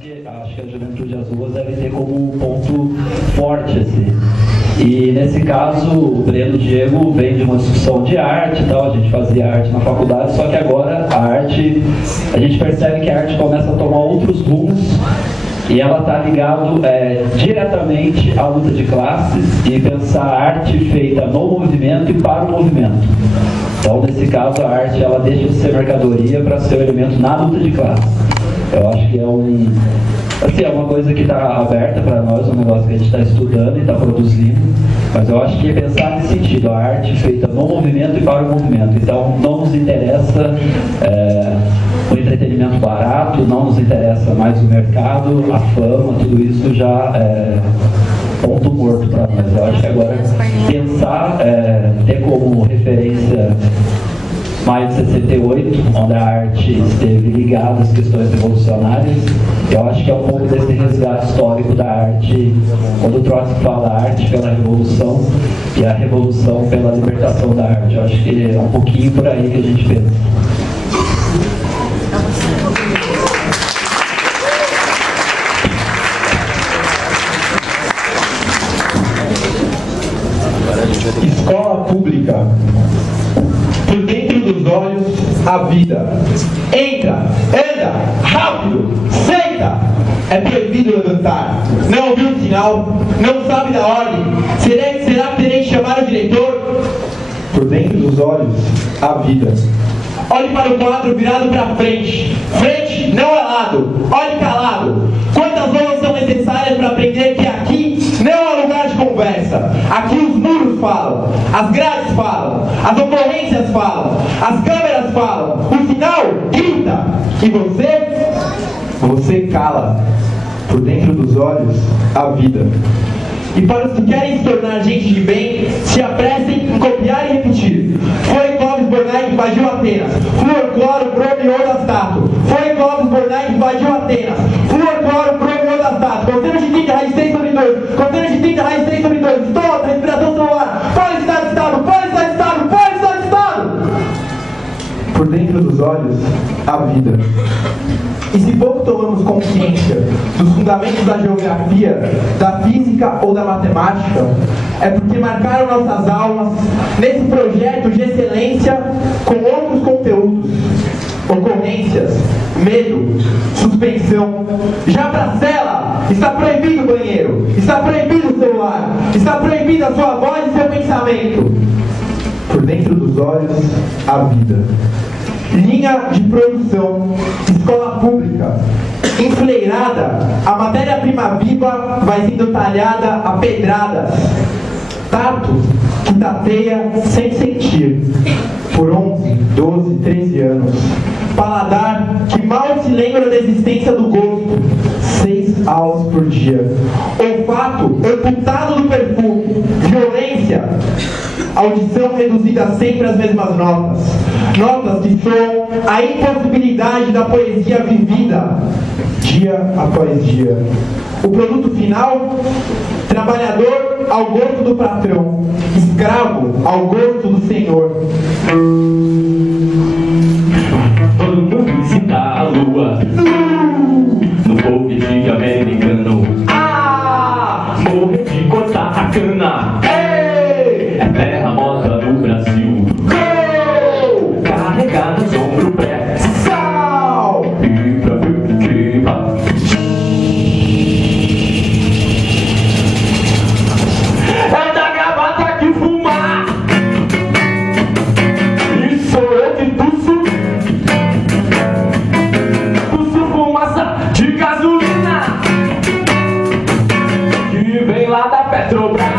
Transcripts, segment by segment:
que acho que a Juventude às Ruas deve ter como um ponto forte, assim. E nesse caso, o Breno e o Diego vêm de uma discussão de arte e tal, a gente fazia arte na faculdade, só que agora a arte, a gente percebe que a arte começa a tomar outros rumos e ela está ligada diretamente à luta de classes e pensar a arte feita no movimento e para o movimento. Então, nesse caso, a arte ela deixa de ser mercadoria para ser um elemento na luta de classes. Eu acho que é uma coisa que está aberta para nós, um negócio que a gente está estudando e está produzindo, mas eu acho que é pensar nesse sentido, a arte feita no movimento e para o movimento. Então, não nos interessa o entretenimento barato, não nos interessa mais o mercado, a fama, tudo isso já é ponto morto para nós. Eu acho que agora pensar, ter como referência Maio de 68, onde a arte esteve ligada às questões revolucionárias. Eu acho que é um pouco desse resgate histórico da arte, quando o Trotsky fala arte pela revolução e a revolução pela libertação da arte. Eu acho que é um pouquinho por aí que a gente pensa. Escola pública. Por dentro dos olhos, a vida. Entra, anda, rápido, senta. É proibido levantar. Não ouviu o sinal, não sabe da ordem. Será que terei que chamar o diretor? Por dentro dos olhos, a vida. Olhe para o quadro virado para frente. Frente não é lado. Olhe calado. Quantas aulas são necessárias para aprender que aqui não é lugar de conversa. Aqui os muros falam, as grades falam, as ocorrências falam, as câmeras falam, o sinal grita. E você cala. Por dentro dos olhos, a vida. E para os que querem se tornar gente de bem, se apressem em copiar e repetir. Foi Clóvis Bornai que invadiu Atenas. Flúor, cloro, bromo e odastato. Foi Clóvis Bornai que invadiu Atenas. Flúor, cloro, bromo e odastato. Conteúdo de 30, raiz 6 sobre 2. Conteúdo de 30, raiz 6 sobre 2. Toda respiração celular. Pode estar de estado, pode estar de estado, pode estar de estado. Por dentro dos olhos, a vida. E se pouco tomamos consciência dos fundamentos da geografia, da física ou da matemática, é porque marcaram nossas almas nesse projeto de excelência com outros conteúdos, ocorrências, medo, suspensão. Já pra cela, está proibido o banheiro, está proibido o celular, está proibida a sua voz e seu pensamento. Por dentro dos olhos, a vida. Linha de produção, escola pública, enfileirada, a matéria-prima viva vai sendo talhada a pedradas. Tato que tateia sem sentir, por 11, 12, 13 anos. Paladar que mal se lembra da existência do gosto, 6 aulas por dia. Olfato amputado do perfume, violência. Audição reduzida sempre às mesmas notas. Notas que soam a impossibilidade da poesia vivida, dia após dia. O produto final, trabalhador ao gosto do patrão, escravo ao gosto do senhor. Vamos visitar a lua no foguete americano. Morrer de cortar a cana. É terra moda do Brasil. Carregar no ombro pé. Sal! É da gravata que fumar. E sou eu que tuço. Tuço fumaça de gasolina que vem lá da Petrobras.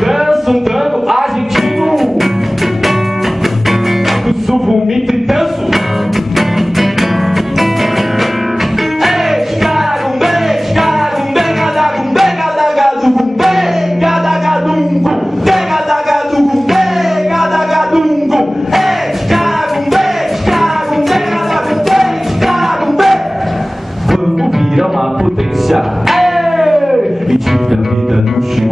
Danço um tango argentino. Danço vomito e danço. Ei, caragumbe, caragumbe, gadagumbe, gadagadugumbe, gadagadungu, gadagadugumbe, gadagadungu. Ei, caragumbe, caragumbe, gadagumbe, gadagumbe. Vamos virar uma potência. E tira a vida no chão.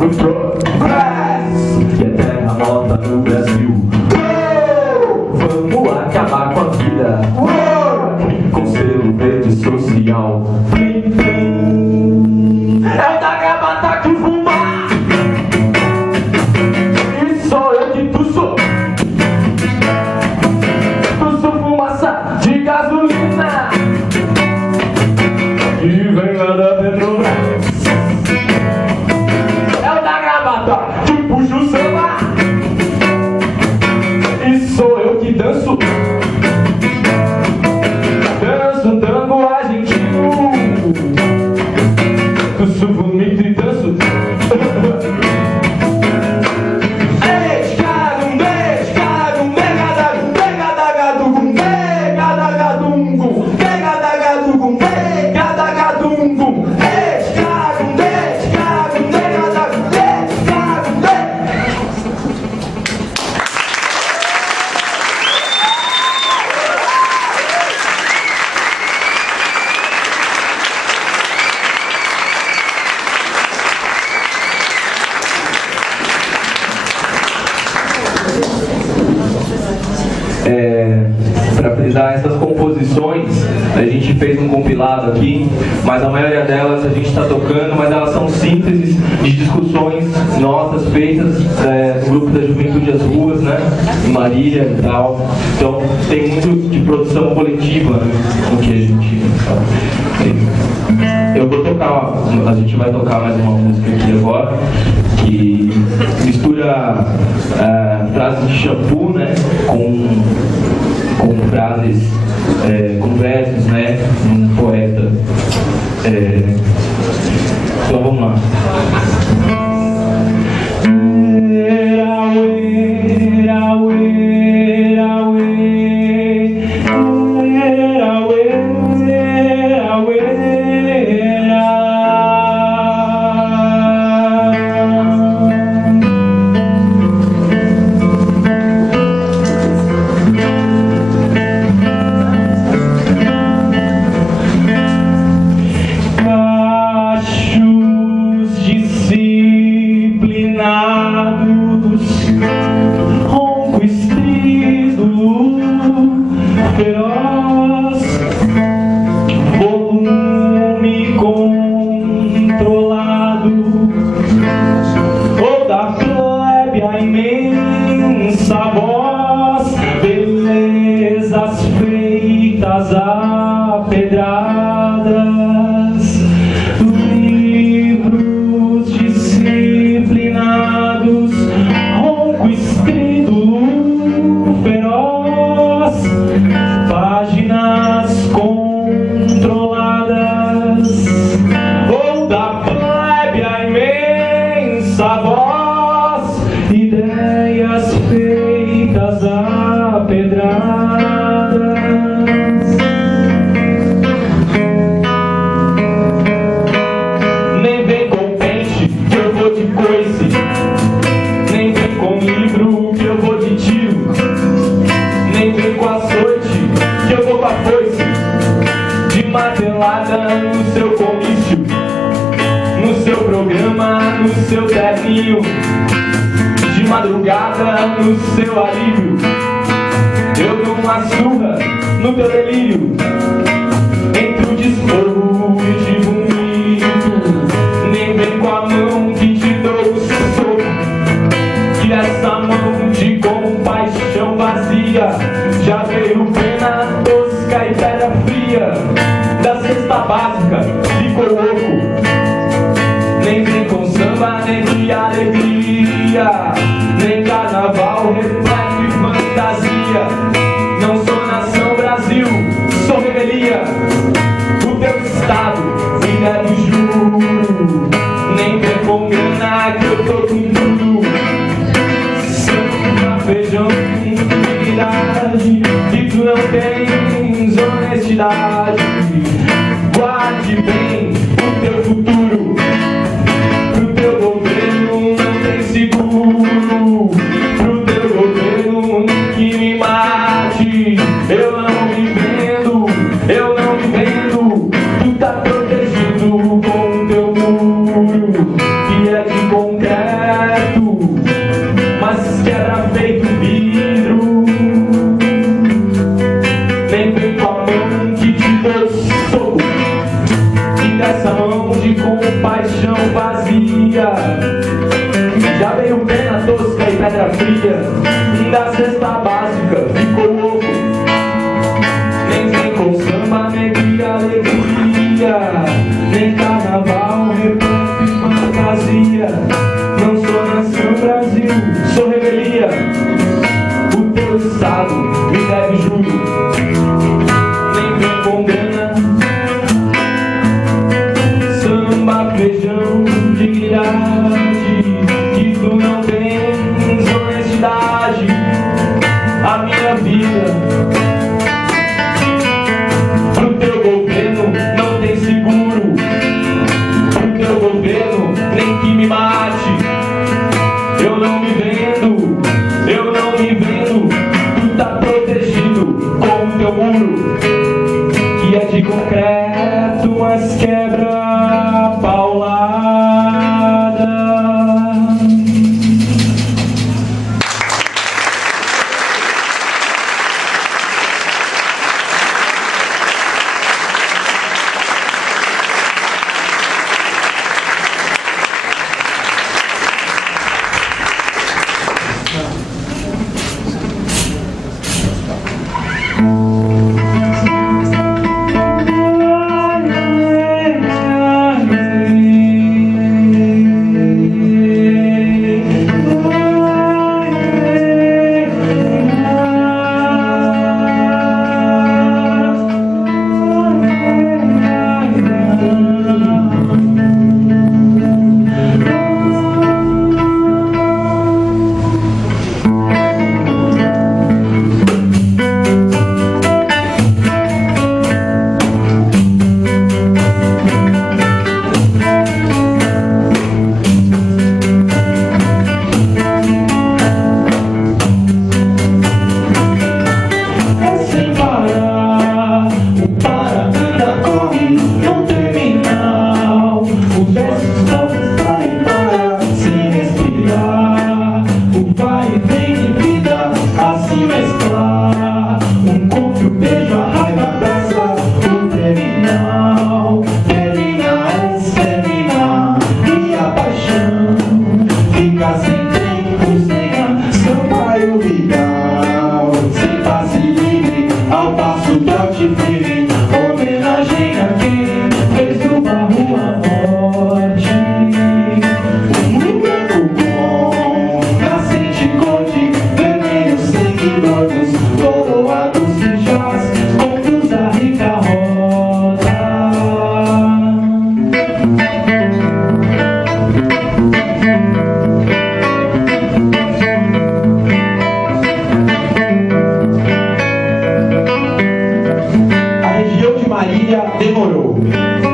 no progresso e é terra nova no Brasil. Vamos acabar com a vida com selo verde social. É o da gravata que fuma e sou eu que tuço. Tuço fumaça de gasolina e vem lá da Petrobras. É o da gravata que puxa o samba e sou eu que danço. Danço um tango argentino, tuço bonito e danço. Para frisar essas composições, a gente fez um compilado aqui, mas a maioria delas a gente está tocando, mas elas são sínteses de discussões nossas feitas no grupo da Juventude às Ruas, né, em Marília e tal. Então tem muito de produção coletiva, né, no que a gente Eu vou tocar, a gente vai tocar mais uma música aqui agora, que mistura frases de shampoo, né, com frases, com versos, né, um poeta. Então vamos lá. De madrugada no seu alívio, eu dou uma surra no teu delírio. Entre o desporro e te vomito, nem vem com a mão que te dou o soco. Que essa mão de compaixão vazia já veio pena tosca e pedra fria da cesta básica, ficou louco. Nem vem com samba, nem de alegria, nem carnaval repleto e fantasia. Não sou nação Brasil, sou revelia. O teu estado me deve juro. Nem vem com grana que eu tô com tudo. Samba, feijão, dignidade, que tu não tens honestidade. Guarde bem o teu futuro. Pro teu governo que me mate, eu não me vendo, eu não me vendo. Tu tá protegido com o teu muro, que é de concreto. pedra fria da cesta básica ficou louco. Nem com samba, alegria, nem carnaval, repente e fantasia. Não sou nação Brasil, sou revelia. O teu estado me deve juro. Nem vem com grana, samba, feijão, dignidade. Que tu não tens honestidade. A minha vida pro teu governo não tem seguro. Pro teu governo nem que me mate. Eu não me vendo, eu não me vendo. Tu tá protegido com o teu muro, que é de concreto, mas quebra paulada.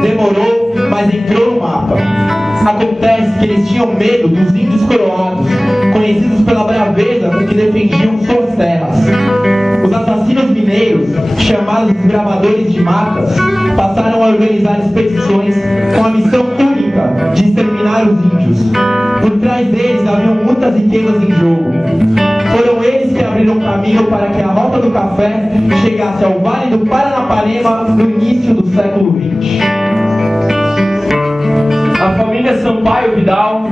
Demorou, mas entrou no mapa. Acontece que eles tinham medo dos índios coroados, conhecidos pela braveza com que defendiam suas terras. Os assassinos mineiros, chamados gravadores de matas, passaram a organizar expedições com a missão única de exterminar os índios. Por trás deles haviam muitas riquezas em jogo. Foram eles que abriram caminho para que a Rota do Café chegasse ao Vale do Paranapanema no início do século XX. A família Sampaio Vidal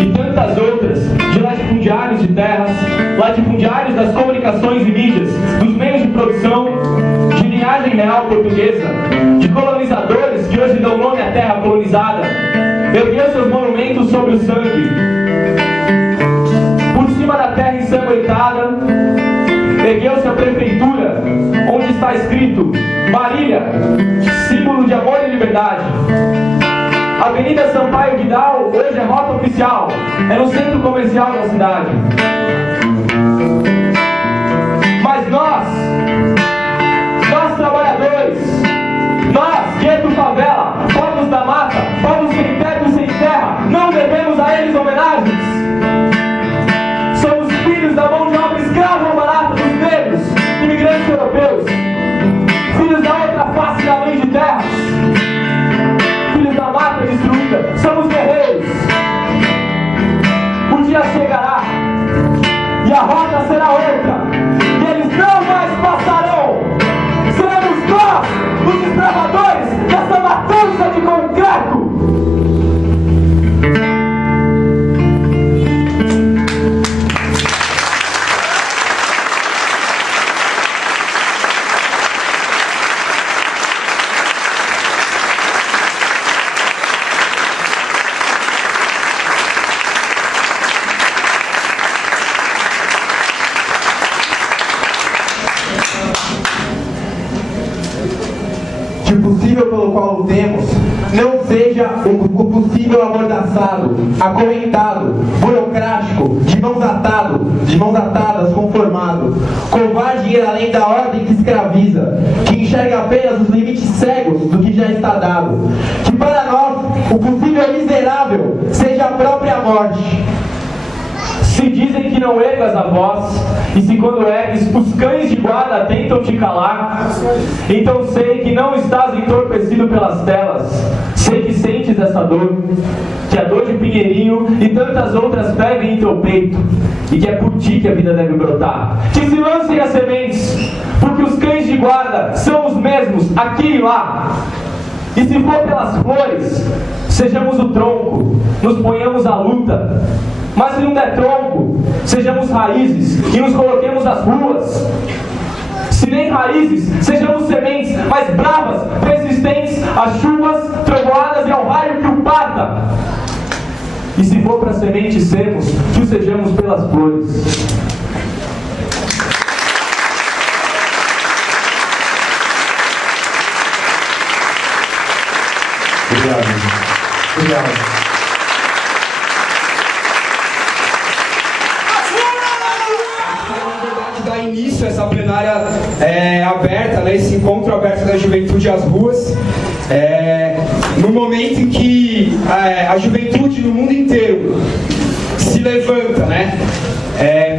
e tantas outras, de latifundiários de terras, latifundiários das comunicações e mídias, dos meios de produção, de linhagem real portuguesa, de colonizadores que hoje dão nome à terra colonizada, ergueu seus monumentos sobre o sangue. Por cima da terra ensanguentada, ergueu-se a prefeitura, onde está escrito Marília, símbolo de amor e liberdade. A Avenida Sampaio Vidal hoje é rota oficial, é no centro comercial da cidade. Mas nós trabalhadores, nós, gueto favela, povos da mata, povos sem teto e sem terra, não devemos a eles homenagens. Somos filhos da mão de obra escrava ou barata dos negros, imigrantes europeus, filhos da outra face da lei de terras, filhos da mata destruída, somos guerreiros. O dia chegará e a rota será outra, e eles não mais passarão. Seremos nós, os desbravadores dessa matança. qual o temos não seja o possível amordaçado, acorrentado, burocrático, de mãos atadas, conformado, covarde ir além da ordem que escraviza, que enxerga apenas os limites cegos do que já está dado, que para nós o possível miserável seja a própria morte. Se dizem que não ergas a voz, e se quando ergues, os cães de guarda tentam te calar, então sei que não estás entorpecido pelas telas, sei que sentes essa dor, que a dor de Pinheirinho e tantas outras peguem em teu peito, e que é por ti que a vida deve brotar. Que se lancem as sementes, porque os cães de guarda são os mesmos aqui e lá. E se for pelas flores, sejamos o tronco, nos ponhamos à luta. Mas se não der tronco, sejamos raízes e nos coloquemos nas ruas. Se nem raízes, sejamos sementes, mas bravas, persistentes às chuvas, trovoadas e ao raio que o parta. E se for para semente sermos, que o sejamos pelas flores. Obrigado. Obrigado. Dar início a essa plenária aberta, né, esse encontro aberto da juventude às ruas, no momento em que a juventude no mundo inteiro se levanta, né,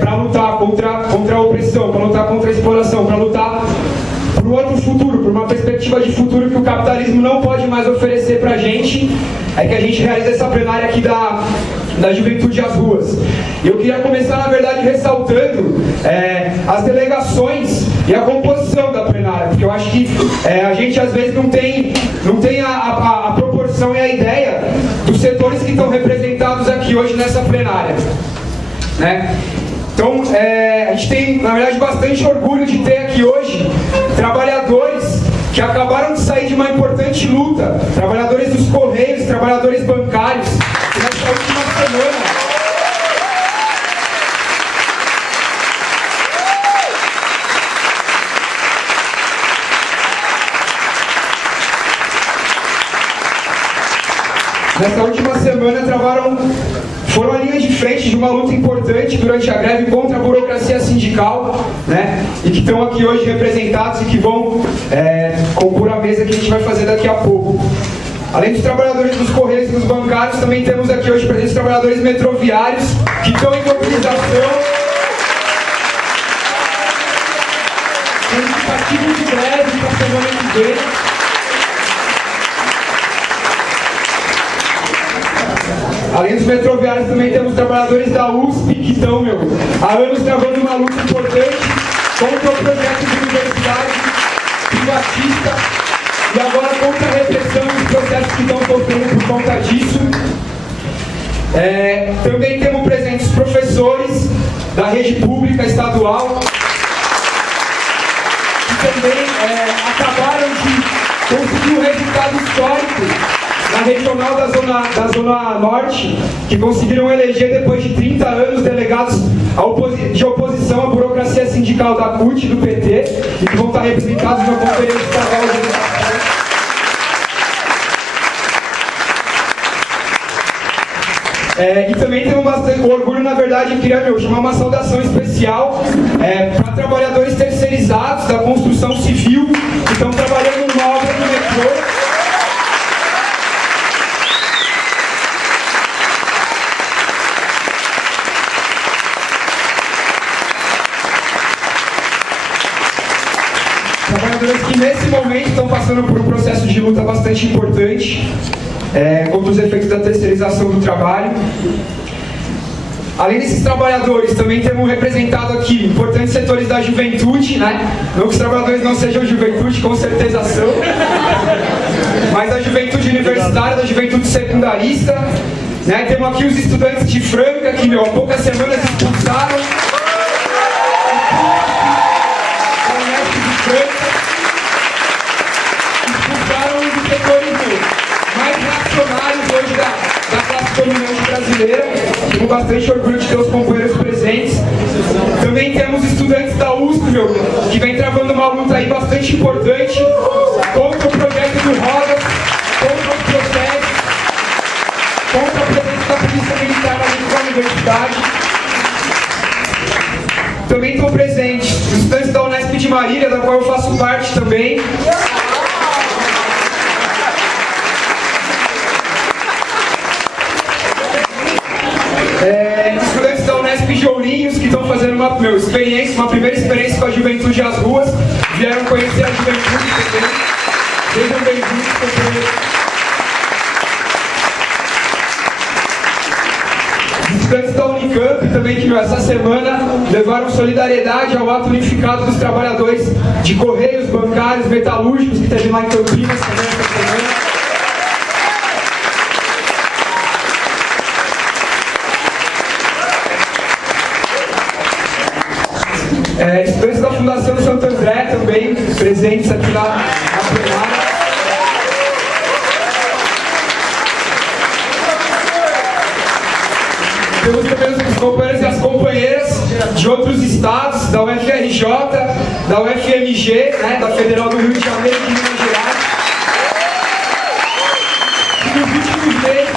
para lutar contra a opressão, para lutar contra a exploração, para lutar por um outro futuro, por uma perspectiva de futuro que o capitalismo não pode mais oferecer para a gente, é que a gente realiza essa plenária aqui da juventude às ruas. E eu queria começar, na verdade, ressaltando as delegações e a composição da plenária, porque eu acho que a gente às vezes não tem a proporção e a ideia dos setores que estão representados aqui hoje nessa plenária, né? Então, a gente tem, na verdade, bastante orgulho de ter aqui hoje trabalhadores que acabaram de sair de uma importante luta, trabalhadores dos Correios, trabalhadores bancários, que nessa última semana foram a linha de frente de uma luta importante durante a greve contra a burocracia sindical, né? E que estão aqui hoje representados e que vão compor a mesa que a gente vai fazer daqui a pouco. Além dos trabalhadores dos Correios e dos bancários, também temos aqui hoje presentes trabalhadores metroviários que estão em mobilização, com indicativo de greve para a semana que vem. Além dos metroviários, também temos trabalhadores da USP que estão, há anos travando uma luta importante contra o projeto de universidade privatista e agora contra a repressão dos processos que estão sofrendo por conta disso. Também temos presentes professores da rede pública estadual que também acabaram de conseguir um resultado histórico na regional da Zona Norte, que conseguiram eleger depois de 30 anos delegados de oposição à burocracia sindical da CUT e do PT, e que vão estar representados na Conferência Estadual de Educação. E também temos bastante orgulho, na verdade, eu queria chamar uma saudação especial para trabalhadores terceirizados da construção civil que estão trabalhando numa obra do metrô. Trabalhadores que nesse momento estão passando por um processo de luta bastante importante contra os efeitos da terceirização do trabalho. Além desses trabalhadores, também temos representado aqui importantes setores da juventude, né? Não que os trabalhadores não sejam juventude, com certeza são, mas da juventude universitária, da juventude secundarista, né? Temos aqui os estudantes de Franca, que há poucas semanas expulsaram um dos setores mais reacionários hoje da classe dominante brasileira. Tenho bastante orgulho de ter os companheiros presentes. Também temos estudantes da USP, que vem travando uma luta aí bastante importante contra o projeto do Rodas, contra a presença da polícia militar na universidade. Também estão presentes os estudantes da Unesp de Marília, da qual eu faço parte também. Estudantes da Unesp de Ourinhos, que estão fazendo uma primeira experiência com a juventude às ruas, vieram conhecer a juventude também. Sejam bem-vindos, companheiros. Estudantes da Unicamp também, que essa semana levaram solidariedade ao ato unificado dos trabalhadores de Correios, bancários, metalúrgicos, que teve lá em Campinas também essa semana. Estudantes da Fundação Santo André também presentes aqui na plenária. Temos também os companheiros e as companheiras de outros estados, da UFRJ, da UFMG, né, da Federal do Rio de Janeiro e de Minas Gerais. E nos últimos meses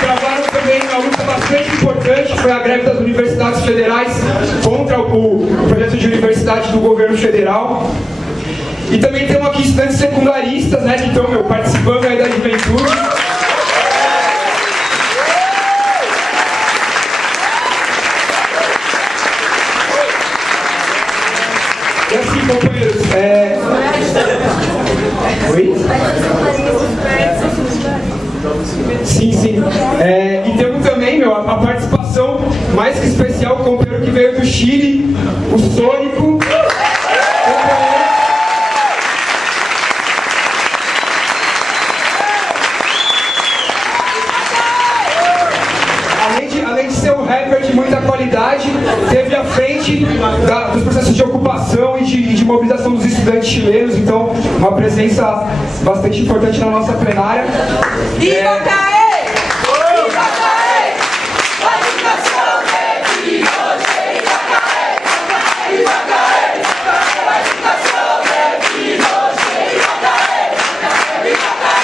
travaram também uma luta bastante importante, foi a greve das universidades federais contra o projeto de universidade do governo federal. E também temos aqui estudantes secundaristas, né, que estão participando aí da juventude. E assim, companheiros, Oi? Sim. E temos também, a participação mais que especial, o companheiro que veio do Chile, o Sônico. Além de ser um rapper de muita qualidade, teve à frente dos processos de ocupação e de mobilização dos estudantes chilenos, então uma presença bastante importante na nossa plenária. Viva CAE! Viva CAE! A educação é de hoje! Viva CAE! Viva CAE! A educação é de hoje! Viva CAE! Viva CAE!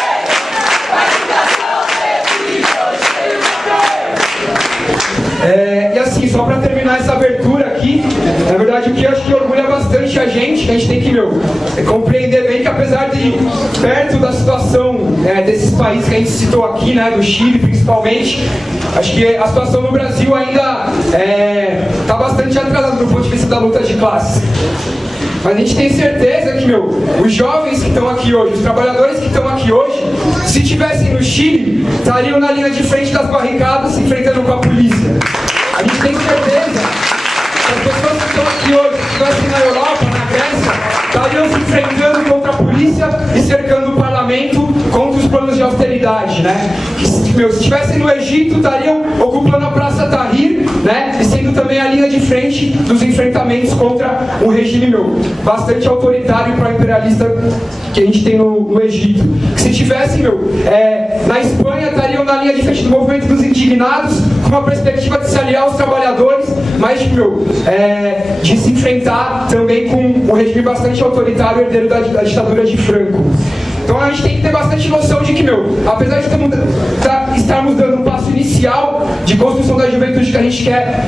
A educação é de hoje! Viva CAE! E assim, só para terminar essa abertura aqui, na verdade o que eu acho que orgulha bastante a gente tem que, compreender bem que apesar de perto da situação desses países que a gente citou aqui, né, do Chile principalmente, acho que a situação no Brasil ainda está bastante atrasada do ponto de vista da luta de classe. Mas a gente tem certeza que, os jovens que estão aqui hoje, os trabalhadores que estão aqui hoje, se estivessem no Chile, estariam na linha de frente das barricadas, se enfrentando com a polícia. A gente tem certeza que as pessoas que estão aqui hoje, se estivessem na Europa, na Grécia, estariam se enfrentando contra a polícia e cercando o parlamento contra os planos de austeridade, né? Se estivessem no Egito, estariam ocupando a Praça Tahrir, né? E sendo também a linha de frente dos enfrentamentos contra um regime, bastante autoritário e pró-imperialista que a gente tem no Egito. Se estivessem, na Espanha, estariam na linha de frente do movimento dos indignados, com a perspectiva de se aliar aos trabalhadores, mas, de se enfrentar também com um regime bastante autoritário, herdeiro da ditadura de Franco. Então a gente tem que ter bastante noção de que, apesar de estarmos dando um passo inicial de construção da juventude que a gente quer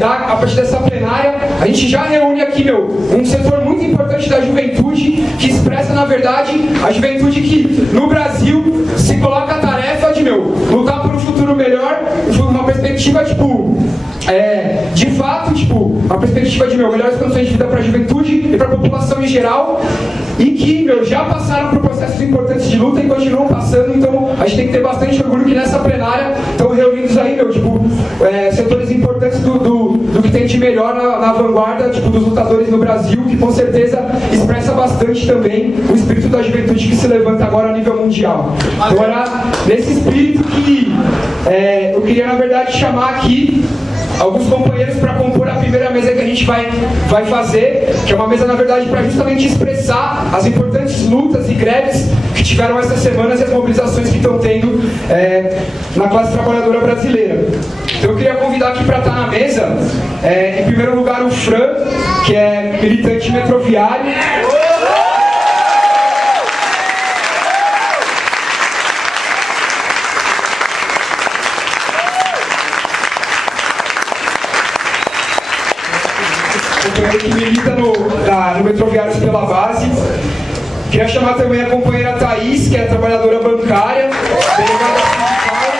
dar a partir dessa plenária, a gente já reúne aqui, um setor muito importante da juventude que expressa, na verdade, a juventude que, no Brasil, se coloca a tarefa de, lutar por um futuro melhor, uma perspectiva, de fato, uma perspectiva de, melhores condições de vida para a juventude e para a população em geral, e que, já passaram por processos importantes de luta e continuam passando. Então a gente tem que ter bastante orgulho que nessa plenária estão reunidos aí, setores importantes do que tem de melhor na vanguarda, dos lutadores no Brasil, que com certeza expressa bastante também o espírito da juventude que se levanta agora a nível mundial. Então era nesse espírito que eu queria, na verdade, chamar aqui alguns companheiros para compor a primeira mesa que a gente vai fazer, que é uma mesa, na verdade, para justamente expressar as importantes lutas e greves que tiveram essas semanas e as mobilizações que estão tendo na classe trabalhadora brasileira. Então eu queria convidar aqui para estar na mesa, em primeiro lugar, o Fran, que é militante metroviário. companheiro que milita no Metroviários pela Base. Queria chamar também a companheira Thaís, que é trabalhadora bancária, delegada sindical.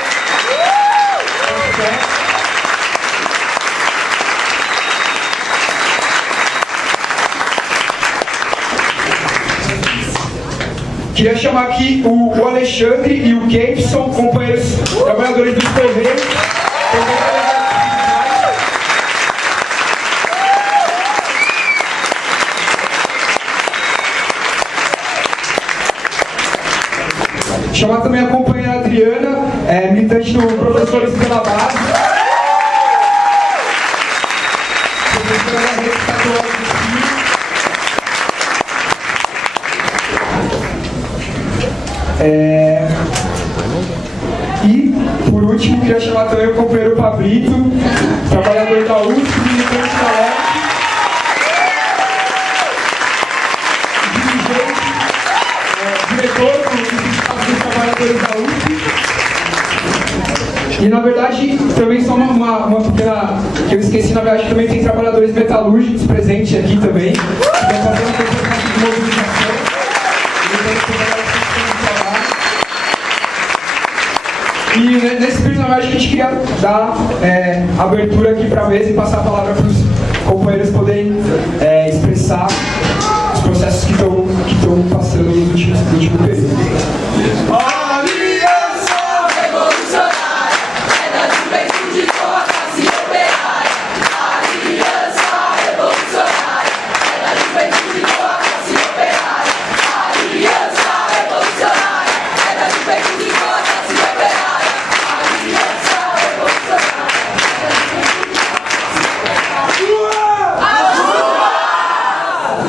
Queria chamar aqui o Alexandre e o Kempson, companheiros trabalhadores dos Correios. Chamar também a companheira Adriana, militante do Professores pela Base. Professora da Rede Estadual do Ensino. E, por último, queria chamar também o companheiro Pablito, trabalhador da USP, militante da USP. Diretor do Sindicato dos Trabalhadores da USP. E na verdade, também só uma pequena que eu esqueci, na verdade também tem trabalhadores metalúrgicos presentes aqui também. Estão fazendo uma de mobilização. E nesse vídeo, na verdade, a gente queria dar abertura aqui para a mesa e passar a palavra para os companheiros poderem expressar os processos que estão passando no último período. Aliança revolucionária é da juventude com a classe operária. Aliança revolucionária é da juventude com a classe operária. Aliança revolucionária é da juventude com a classe operária. Aliança revolucionária é da juventude com a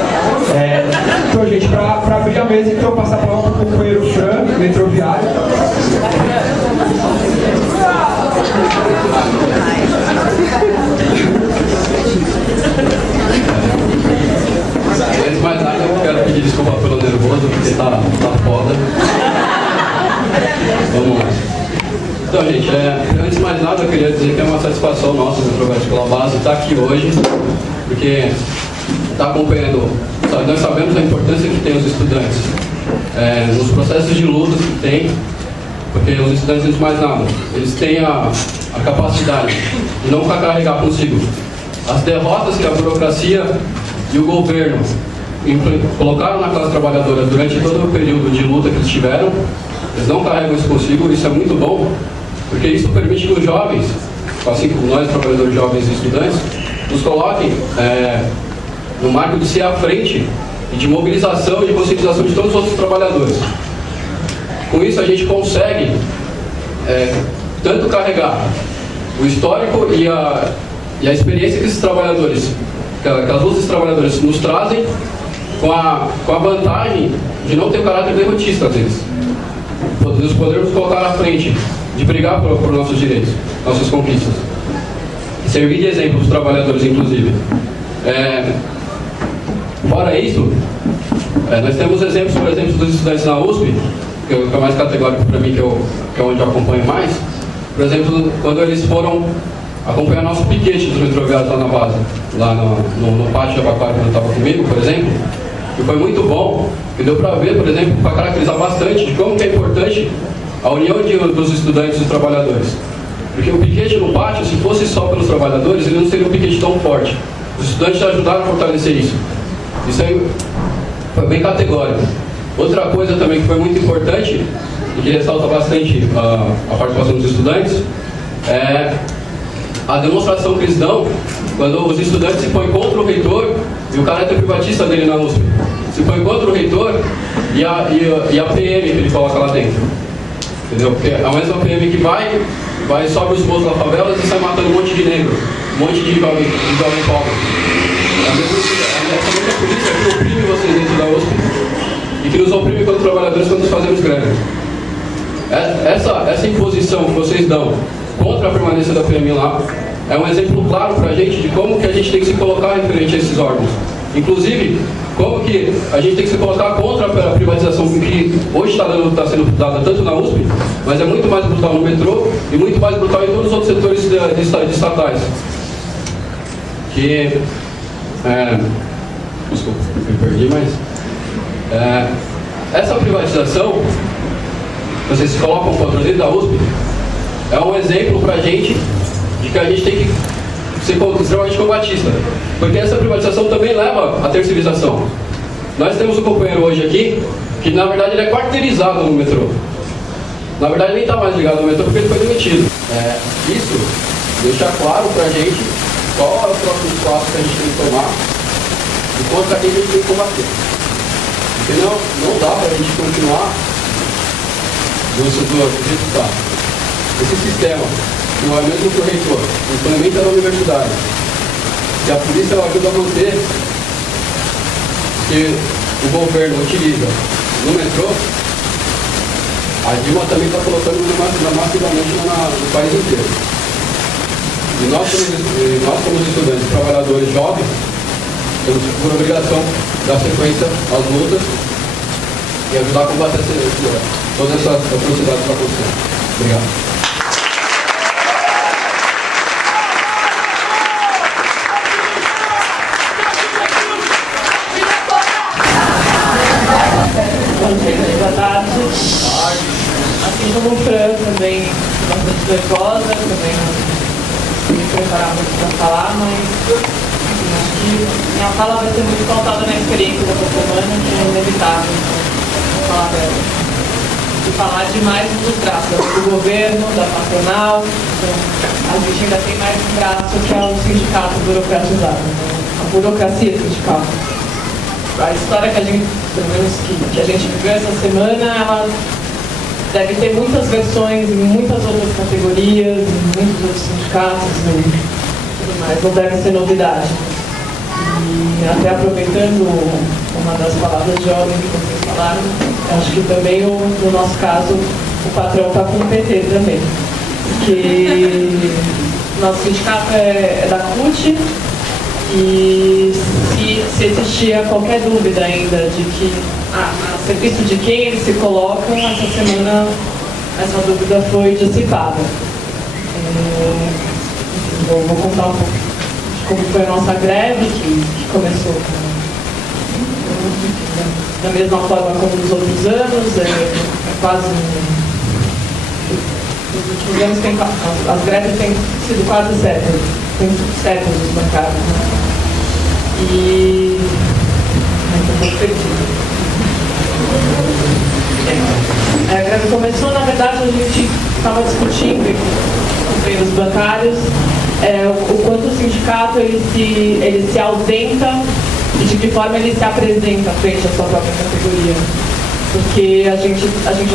classe operária. Então, gente, para abrir a mesa, então, passar a palavra para o companheiro Fran, Metroviário. Antes de mais nada, eu quero pedir desculpa pelo nervoso, porque tá foda. Vamos lá. Então, gente, antes de mais nada, eu queria dizer que é uma satisfação nossa, do Metroviários pela Base, estar aqui hoje, porque está acompanhando. Nós sabemos a importância que tem os estudantes nos processos de luta que tem, porque os estudantes, antes de mais nada, eles têm a capacidade de não carregar consigo as derrotas que a burocracia e o governo colocaram na classe trabalhadora durante todo o período de luta que eles tiveram. Eles não carregam isso consigo, isso é muito bom, porque isso permite que os jovens, assim como nós, trabalhadores jovens e estudantes, nos coloquem no marco de ser à frente e de mobilização e de conscientização de todos os outros trabalhadores. Com isso, a gente consegue tanto carregar o histórico e a experiência que esses trabalhadores, que as lutas dos trabalhadores nos trazem, com a vantagem de não ter o caráter derrotista deles. Nós podermos colocar à frente, de brigar por nossos direitos, nossas conquistas. Servir de exemplo para os trabalhadores, inclusive. Fora isso, nós temos exemplos, por exemplo, dos estudantes na USP, que é o mais categórico para mim, que é onde eu acompanho mais. Por exemplo, quando eles foram acompanhar nosso piquete dos Metroviários lá na base, lá no pátio de Abaquara, quando eu estava comigo, por exemplo, que foi muito bom, que deu para ver, por exemplo, para caracterizar bastante de como que é importante a união dos estudantes e dos trabalhadores. Porque o piquete no pátio, se fosse só pelos trabalhadores, ele não seria um piquete tão forte. Os estudantes ajudaram a fortalecer isso. Isso aí foi bem categórico. Outra coisa também que foi muito importante e que ressalta bastante a participação dos estudantes é a demonstração que eles dão quando os estudantes se põem contra o reitor e o caráter privatista dele na USP. Se põe contra o reitor e a PM que ele coloca lá dentro. Entendeu? Porque é a mesma PM que vai sobe os morros das favelas e sai matando um monte de negro, um monte de jovem pobre. É a mesma polícia que oprime vocês dentro da USP e que nos oprime quando trabalhadores quando fazemos greve. Essa imposição que vocês dão contra a permanência da PM lá é um exemplo claro para a gente de como que a gente tem que se colocar referente a esses órgãos. Inclusive, como que a gente tem que se colocar contra a privatização que hoje está sendo dada tanto na USP, mas é muito mais brutal no metrô e muito mais brutal em todos os outros setores de estatais. Que Desculpa, me perdi, mas essa privatização, vocês se colocam o patrocínio da USP, é um exemplo para a gente de que a gente tem que ser extremamente combatista, porque essa privatização também leva à terceirização. Nós temos um companheiro hoje aqui que na verdade ele é quarteirizado no metrô. Na verdade ele nem está mais ligado ao metrô porque ele foi demitido. Isso deixa claro para a gente qual é o próximo passo que a gente tem que tomar e contra quem a gente tem que combater. Porque não dá para a gente continuar do jeito que está. Esse sistema, que não é mesmo que o reitor, implementa na universidade, e a polícia ajuda a manter, que o governo utiliza no metrô, a Dilma também está colocando massivamente no país inteiro. E nós como estudantes, trabalhadores jovens, temos por obrigação dar sequência às lutas e ajudar a combater todas essas atrocidades que estão acontecendo. Obrigado. Boa tarde. Assim como o Fran, também bastante nervosa, também não me preparava para falar, mas acho que minha fala vai ser muito pautada na experiência dessa semana, que é inevitável falar dela. E falar de mais um dos braços do governo, da patronal. Então, a gente ainda tem mais um braço que é o sindicato burocratizado, a burocracia sindical. A história que a gente, pelo menos que a gente viveu essa semana, ela deve ter muitas versões em muitas outras categorias, em muitos outros sindicatos e tudo mais, não deve ser novidade. E até aproveitando uma das palavras de ordem que vocês falaram, acho que também no nosso caso o patrão está com o PT também. Porque nosso sindicato é da CUT e se existia qualquer dúvida ainda de que a serviço de quem eles se colocam, essa semana essa dúvida foi dissipada. Vou contar um pouco de como foi a nossa greve, que começou da mesma forma como nos outros anos, quase nos últimos anos as greves têm sido quase séculos bancários, né? E um pouco perdido. A greve começou, na verdade, a gente estava discutindo com os bancários o quanto o sindicato ele se ausenta e de que forma ele se apresenta frente à sua própria categoria. Porque a gente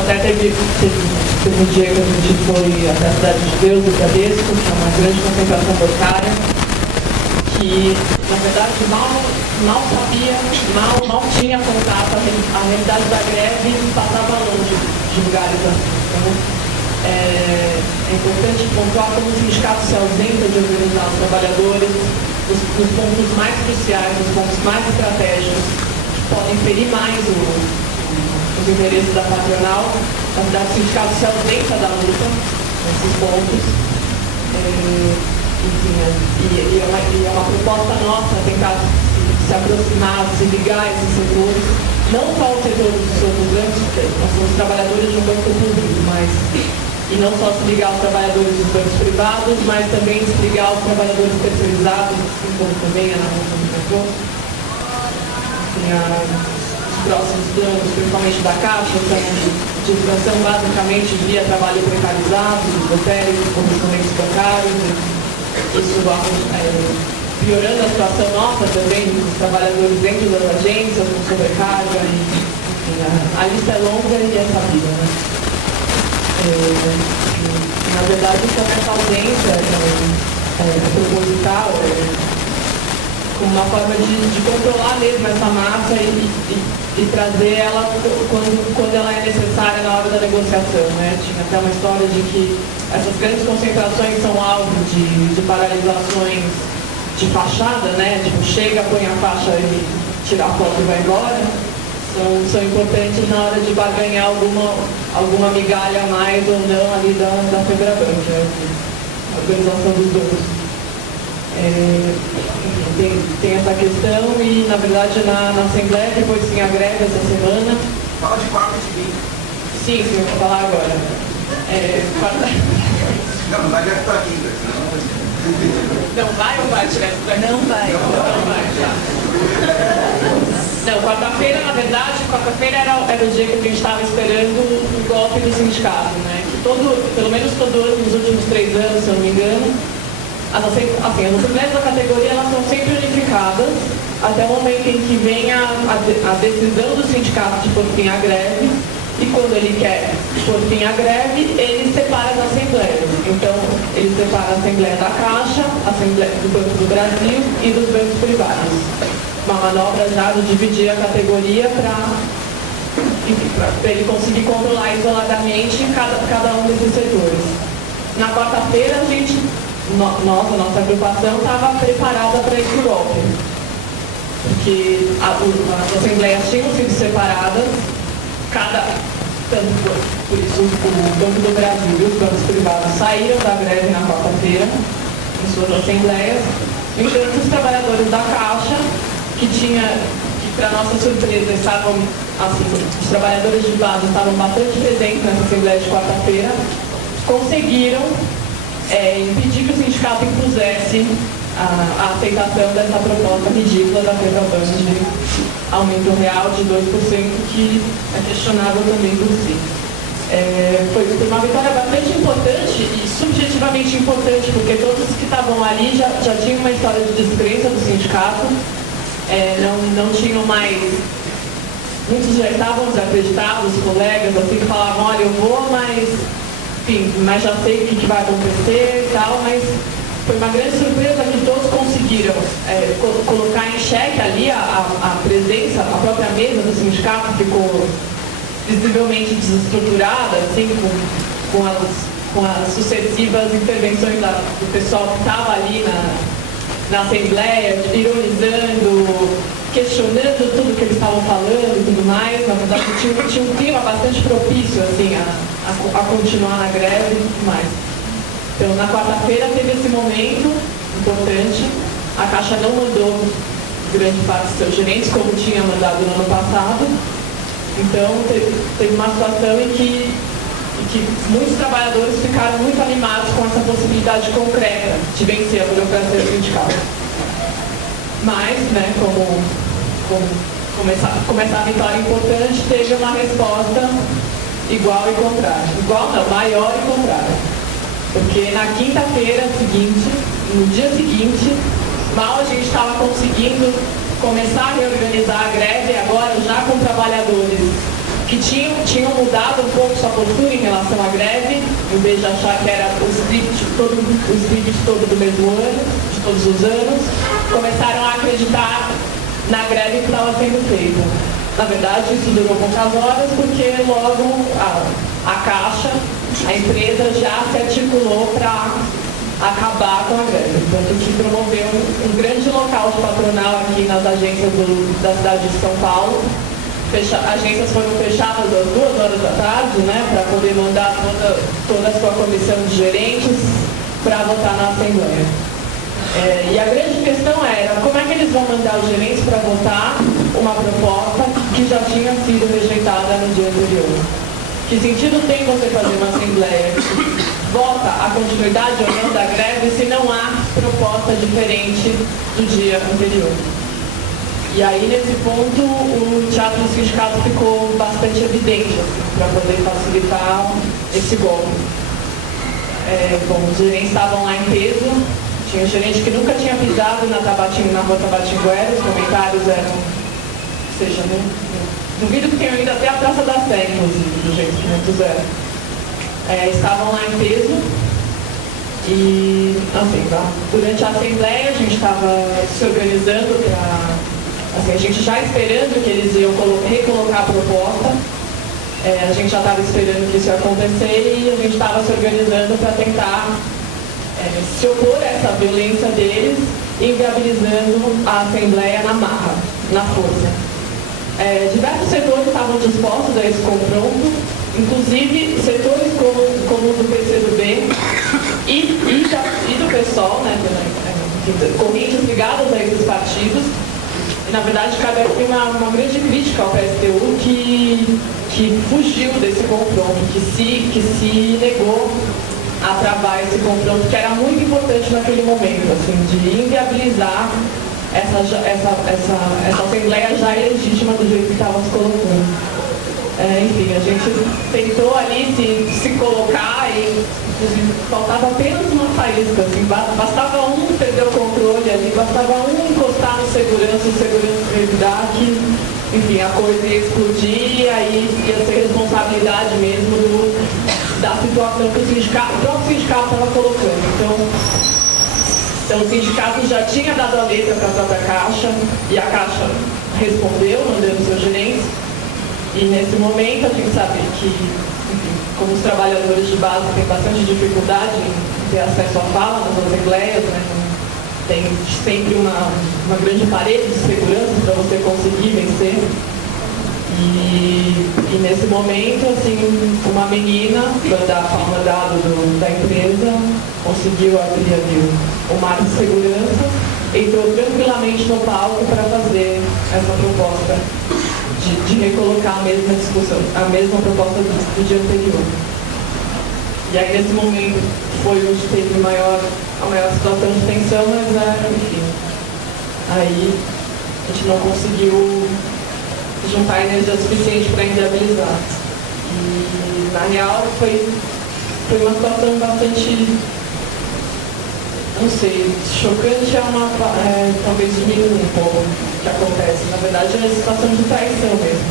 até teve um dia que a gente foi até a Cidade de Deus, do Bradesco, que é uma grande concentração bancária, que na verdade mal sabia, mal tinha contato, a realidade da greve passava longe de lugares assim. Então, é importante pontuar como o sindicato se ausenta de organizar os trabalhadores nos pontos mais cruciais, nos pontos mais estratégicos, que podem ferir mais os interesses da patronal. Na verdade, o sindicato se ausenta da luta nesses pontos. Enfim, e é uma proposta nossa tentar se aproximar, se ligar a esses setores, não só o setor dos outros bancos, nós somos trabalhadores de um banco público, e não só se ligar aos trabalhadores dos bancos privados, mas também se ligar aos trabalhadores terceirizados, assim como também a nossa do os próximos planos, principalmente da Caixa, são de expansão basicamente via trabalho precarizado, lotéricos, correspondentes bancários. Isso piorando a situação nossa também, dos trabalhadores dentro das agências, com sobrecarga, enfim, a lista é longa e é sabida, né? Na verdade, essa ausência proposital como uma forma de controlar mesmo essa massa e trazer ela quando ela é necessária na hora da negociação, né? Tinha até uma história de que essas grandes concentrações são alvo de paralisações de fachada, né? Tipo, chega, põe a faixa e tira a foto e vai embora. São importantes na hora de barganhar alguma migalha a mais ou não ali da FEBRABAN, que é a organização dos bancos. Tem essa questão e, na verdade, na Assembleia, depois tinha a greve essa semana. Fala de quarta de mim. Sim, eu vou falar agora. Não vai direto para aqui, Não vai ou vai direto para aqui? Não vai. Não, quarta-feira, na verdade, quarta-feira era o dia que a gente estava esperando o golpe do sindicato, né? Que pelo menos todo ano, nos últimos 3 anos, se eu não me engano, as assembleias da categoria elas são sempre unificadas até o momento em que vem a decisão do sindicato de pôr fim à greve, e quando ele quer pôr fim à greve, ele separa as assembleias. Então, ele separa a Assembleia da Caixa, a Assembleia do Banco do Brasil e dos bancos privados. Uma manobra já de dividir a categoria para ele conseguir controlar isoladamente cada um desses setores. Na quarta-feira, a nossa agrupação estava preparada para esse golpe, porque as assembleias tinham sido separadas, por isso o Banco do Brasil e os bancos privados saíram da greve na quarta-feira, em suas assembleias. Enquanto os trabalhadores da Caixa, que para nossa surpresa estavam, os trabalhadores de base estavam bastante presentes nessa assembleia de quarta-feira, conseguiram impedir que o sindicato impusesse a aceitação dessa proposta ridícula da Febraban de aumento real de 2%, que é questionável também por si. Foi uma vitória bastante importante e subjetivamente importante, porque todos que estavam ali já tinham uma história de descrença do sindicato, não tinham mais. Muitos já estavam desacreditados, os colegas, assim, que falavam, olha, eu vou, mas já sei o que vai acontecer e tal, mas foi uma grande surpresa que todos conseguiram colocar em xeque ali a presença, a própria mesa do sindicato ficou visivelmente desestruturada, assim, com as sucessivas intervenções do pessoal que estava ali na Assembleia, ironizando, questionando tudo que eles estavam falando e tudo mais. Na verdade, tinha um clima bastante propício assim, a continuar na greve e tudo mais. Então, na quarta-feira teve esse momento importante. A Caixa não mandou grande parte dos seus gerentes, como tinha mandado no ano passado. Então, teve uma situação em que muitos trabalhadores ficaram muito animados com essa possibilidade concreta de vencer a burocracia sindical. Mas, né, como essa vitória importante, teve uma resposta igual e contrária. Igual não, maior e contrária. Porque na quinta-feira seguinte, no dia seguinte, mal a gente estava conseguindo começar a reorganizar a greve, agora já com trabalhadores que tinham mudado um pouco sua postura em relação à greve, em vez de achar que era o script todo do mesmo ano, de todos os anos, começaram a acreditar na greve que estava sendo feita. Na verdade, isso durou poucas horas, porque logo a Caixa, a empresa, já se articulou para acabar com a greve. Tanto que promoveu um grande local de patronal aqui nas agências da cidade de São Paulo. Agências foram fechadas às 2h da tarde, né, para poder mandar toda a sua comissão de gerentes para votar na Assembleia. E a grande questão era como é que eles vão mandar os gerentes para votar uma proposta que já tinha sido rejeitada no dia anterior. Que sentido tem você fazer uma Assembleia que vota a continuidade ou não da greve se não há proposta diferente do dia anterior? E aí, nesse ponto, o teatro do sindicato ficou bastante evidente, assim, para poder facilitar esse golpe. Os gerentes estavam lá em peso, tinha gerente que nunca tinha pisado na rua Tabatinguera, os comentários eram, duvido que tenham ido até a Praça da Sé, inclusive, do jeito que muitos eram. Estavam lá em peso e, assim, durante a Assembleia a gente estava se organizando para... Assim, a gente já esperando que eles iam recolocar a proposta, a gente já estava esperando que isso ia acontecer e a gente estava se organizando para tentar se opor a essa violência deles, inviabilizando a Assembleia na marra, na força. Diversos setores estavam dispostos a esse confronto, inclusive setores como o do PCdoB e do PSOL, né, correntes ligadas a esses partidos. E, na verdade, cabe aqui uma grande crítica ao PSTU que fugiu desse confronto, que se negou a travar esse confronto, que era muito importante naquele momento, assim, de inviabilizar essa Assembleia já ilegítima do jeito que estava se colocando. Enfim, a gente tentou ali se colocar e faltava apenas uma faísca, assim, bastava um perder o controle ali, bastava um encostar no segurança, o segurança revidar que, enfim, a coisa ia explodir e aí ia ser responsabilidade mesmo da situação que o próprio sindicato estava colocando. Então o sindicato já tinha dado a letra para a própria Caixa e a Caixa respondeu, mandando seus gerentes. E nesse momento a gente sabe que, enfim, como os trabalhadores de base têm bastante dificuldade em ter acesso à fala nas assembleias, né? Tem sempre uma grande parede de segurança para você conseguir vencer. E nesse momento, assim, uma menina mandada da empresa conseguiu abrir ali o mar de segurança, entrou tranquilamente no palco para fazer essa proposta de recolocar a mesma discussão, a mesma proposta do dia anterior. E aí, nesse momento, foi onde teve a maior situação de tensão, mas, enfim, aí a gente não conseguiu juntar energia suficiente para inviabilizar. E, na real, foi uma situação bastante, não sei, chocante talvez diminua um pouco o que acontece. Na verdade, é uma situação de traição mesmo.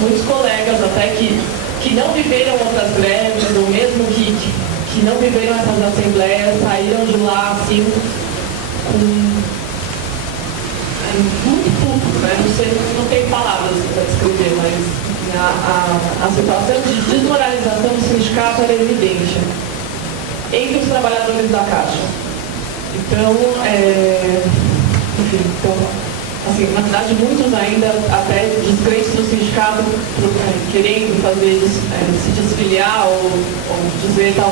Muitos colegas até que não viveram outras greves, ou mesmo que não viveram essas assembleias, saíram de lá assim, muito puto, né? Não tem palavras para descrever, mas a situação de desmoralização do sindicato era evidente entre os trabalhadores da Caixa. Então, enfim, assim, na verdade, muitos ainda, até descrentes do sindicato, querendo fazer, se desfiliar ou dizer, tá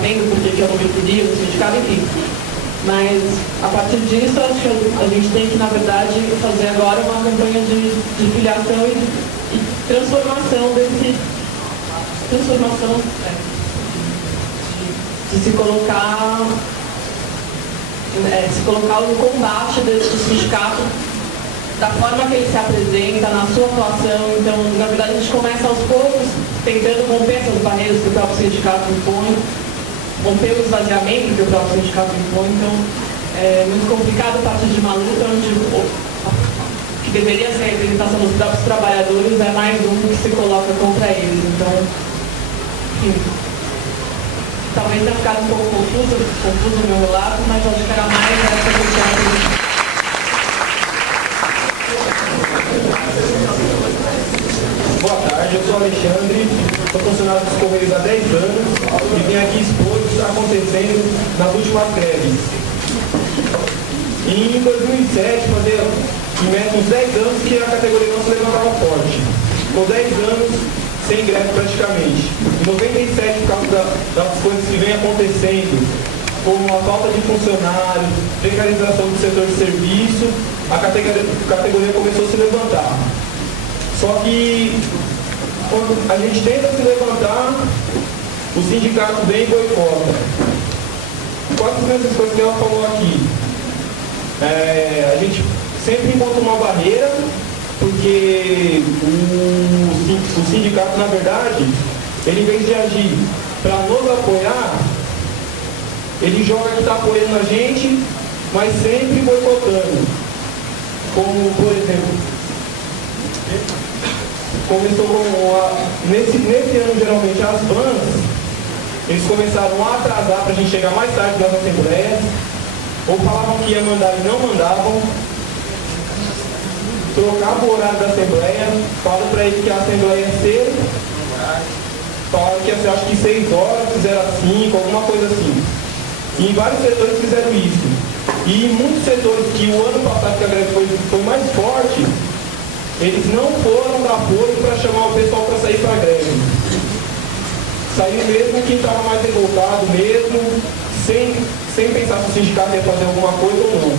vendo por que eu não me filia do sindicato, enfim. Mas, a partir disso, acho que a gente tem que, na verdade, fazer agora uma campanha de filiação e transformação de se colocar no combate desse sindicato da forma que ele se apresenta, na sua atuação. Então, na verdade, a gente começa aos poucos tentando romper essas barreiras que o próprio sindicato impõe, romper o esvaziamento que o próprio sindicato impõe. Então, é muito complicado partir de uma luta onde o que deveria ser a representação dos próprios trabalhadores é mais um que se coloca contra eles. Então, enfim, talvez tenha ficado um pouco confuso o meu relato, mas acho que era mais essa questão. Boa tarde, eu sou Alexandre, sou funcionário dos Correios há 10 anos e vim aqui expor o que está acontecendo nas últimas greves. Em 2007, fazia em média uns 10 anos que a categoria não se levantava forte. Com 10 anos sem greve praticamente. Em 97, por causa das coisas que vem acontecendo, como a falta de funcionários, precarização do setor de serviço, a categoria começou a se levantar. Só que quando a gente tenta se levantar, o sindicato vem e boicota. Quais são essas coisas que ela falou aqui? A gente sempre encontra uma barreira, porque o sindicato, na verdade, ele em vez de agir para nos apoiar, ele joga que está apoiando a gente, mas sempre boicotando. Como, por exemplo, começou nesse ano, geralmente, as vans, eles começaram a atrasar para a gente chegar mais tarde nas assembleias, ou falavam que ia mandar e não mandavam, trocava o horário da assembleia, fala para ele que a assembleia ia ser, falaram que ia ser, acho que 6 horas, fizeram 5, alguma coisa assim. E em vários setores fizeram isso. E em muitos setores que o ano passado que a greve foi mais forte, eles não foram dar apoio para chamar o pessoal para sair para a greve. Saiu mesmo quem estava mais revoltado mesmo, sem pensar se o sindicato ia fazer alguma coisa ou não.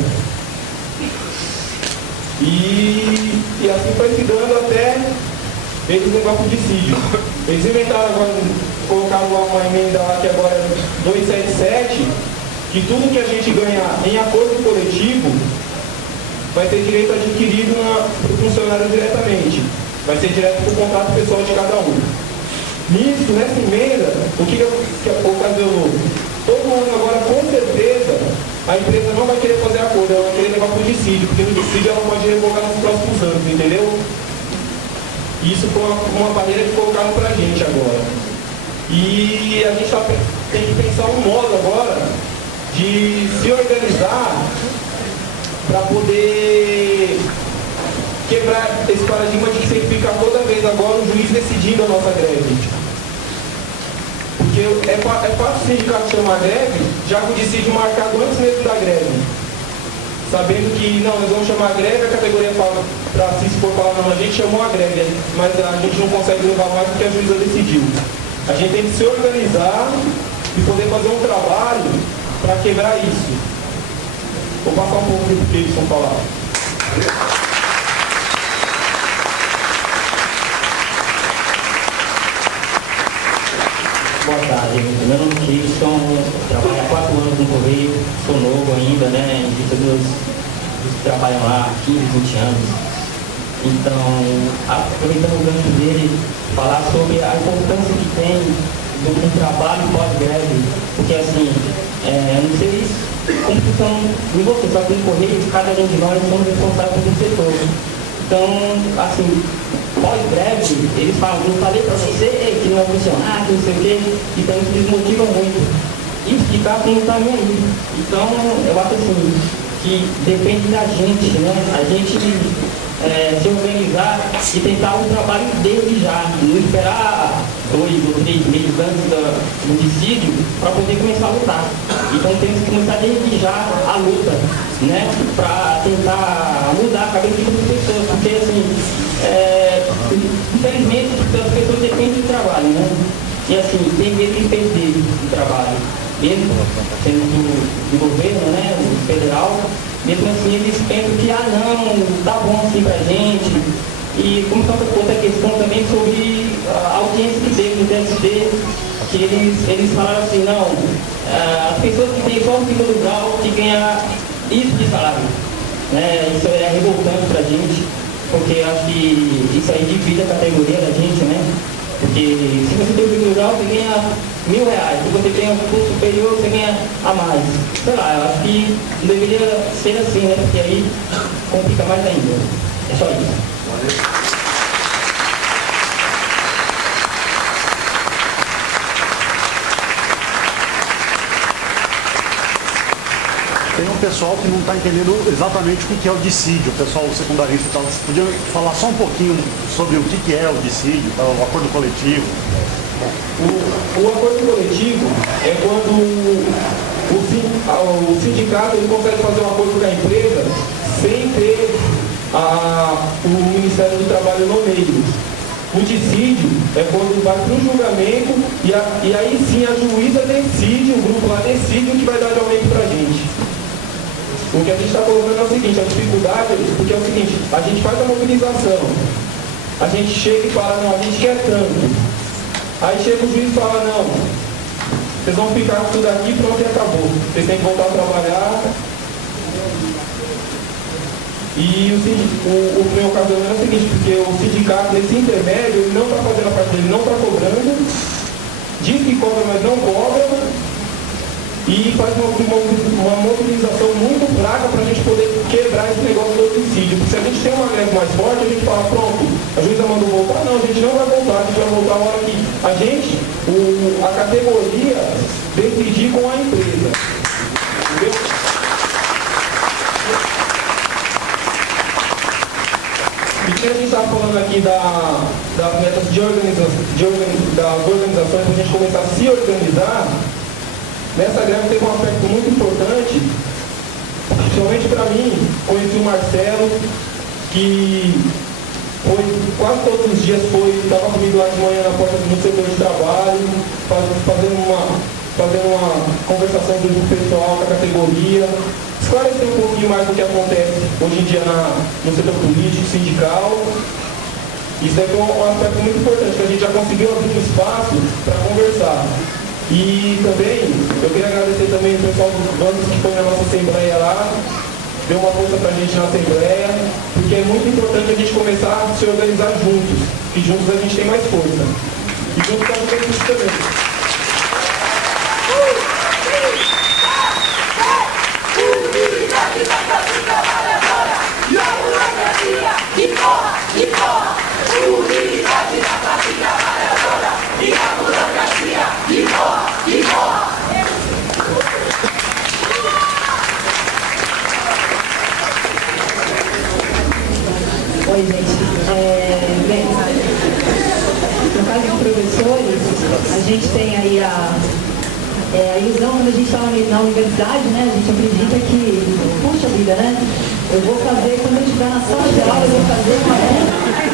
E assim foi se dando até eles levar para o dissídio. Eles inventaram agora, colocaram uma emenda lá que agora é 277, que tudo que a gente ganhar em acordo coletivo vai ter direito adquirido para o funcionário diretamente. Vai ser direto para o contrato pessoal de cada um. Nessa emenda, o que ocasionou? Todo ano agora, com certeza, a empresa não vai querer fazer acordo, ela vai querer levar para o dissídio, porque no dissídio ela pode revogar nos próximos anos, entendeu? Isso foi uma barreira que colocaram para a gente agora. E a gente tem que pensar um modo agora de se organizar para poder quebrar esse paradigma de que tem que ficar toda vez agora o juiz decidindo a nossa greve. Porque é fácil o sindicato chamar greve, já com o dissídio marcado antes mesmo da greve. Sabendo que, não, nós vamos chamar a greve, a categoria fala, para se for falar, não, a gente chamou a greve, mas a gente não consegue levar mais porque a juíza decidiu. A gente tem que se organizar e poder fazer um trabalho para quebrar isso. Vou passar um pouco do que eles vão falar. Boa tarde, meu nome é Gibson, trabalho há 4 anos no Correio, sou novo ainda, né? Em vista dos que trabalham lá há 15, 20 anos. Então, aproveitando o gancho dele, falar sobre a importância que tem do trabalho pós-greve, porque assim, não sei como funciona em você, só que no Correio, cada um de nós somos responsáveis pelo setor. Então, assim, pós-greve, eles falam, não falei para você que não vai funcionar, que não sei o quê, então isso desmotiva muito. E o sindicato não está nem aí. Então, eu acho assim, que depende da gente, né? A gente se organizar e tentar um trabalho desde já, não esperar 2 ou 3 meses antes do dissídio para poder começar a lutar. Então temos que começar desde já a luta, né? Para tentar mudar a cabeça das pessoas, porque assim, infelizmente as pessoas dependem do trabalho, né? E assim, tem medo de perder o trabalho, mesmo sendo do governo, né? O federal. Mesmo assim, eles pensam que, não, tá bom assim pra gente. E como tanta outra questão também sobre a audiência que teve no TST, que eles falaram assim, não, as pessoas que têm só o segundo grau que ganham isso de salário. Né? Isso é revoltante pra gente, porque acho que isso aí divide a categoria da gente, né? Porque se você tem o segundo grau, você ganha R$1.000. Se você tem um curso superior, você ganha a mais. Sei lá, eu acho que não deveria ser assim, né? Porque aí complica mais ainda. É só isso. Tem um pessoal que não está entendendo exatamente o que é o dissídio, o pessoal secundarista e tal. Você podia falar só um pouquinho sobre o que é o dissídio, o acordo coletivo? O acordo coletivo é quando o sindicato ele consegue fazer um acordo com a empresa sem ter o Ministério do Trabalho no meio. O dissídio é quando vai para o julgamento e aí sim a juíza decide, o grupo lá decide o que vai dar de aumento para a gente. O que a gente está colocando é o seguinte, a dificuldade, porque é o seguinte, a gente faz a mobilização, a gente chega e fala, não, a gente quer tanto. Aí chega o juiz e fala, não, vocês vão ficar com tudo aqui, pronto e acabou. Vocês têm que voltar a trabalhar. E o meu caso é o seguinte, porque o sindicato, nesse intermédio, ele não está fazendo a parte dele, não está cobrando, diz que cobra, mas não cobra. E faz uma mobilização muito fraca para a gente poder quebrar esse negócio do dissídio. Porque se a gente tem uma greve mais forte, a gente fala, pronto, a juíza mandou voltar, não, a gente não vai voltar, a gente vai voltar a hora que a gente, a categoria, decidir com a empresa. Entendeu? E que a gente está falando aqui das metas das organizações, para a gente começar a se organizar. Nessa greve teve um aspecto muito importante, principalmente para mim. Conheci o Marcelo, que foi quase todos os dias estava comigo lá de manhã na porta do setor de trabalho, fazendo fazendo uma conversação com o pessoal, com a categoria, esclarecer um pouquinho mais do que acontece hoje em dia no setor político, sindical. Isso daqui é um aspecto muito importante, que a gente já conseguiu abrir um espaço para conversar. E também, eu queria agradecer também o pessoal dos bancos que foi na nossa assembleia lá, deu uma força pra gente na assembleia, porque é muito importante a gente começar a se organizar juntos, que juntos a gente tem mais força. E juntos a gente tem também. Unidade da classe trabalhadora e a burocracia que porra, que porra. Unidade da classe trabalhadora e a burocracia que porra, que porra. Oi, gente. Bem, no caso dos professores, a gente tem aí a ilusão, quando a gente está na universidade, né? A gente acredita que, puxa vida, né? Eu vou fazer, quando eu estiver na sala de aula, eu vou fazer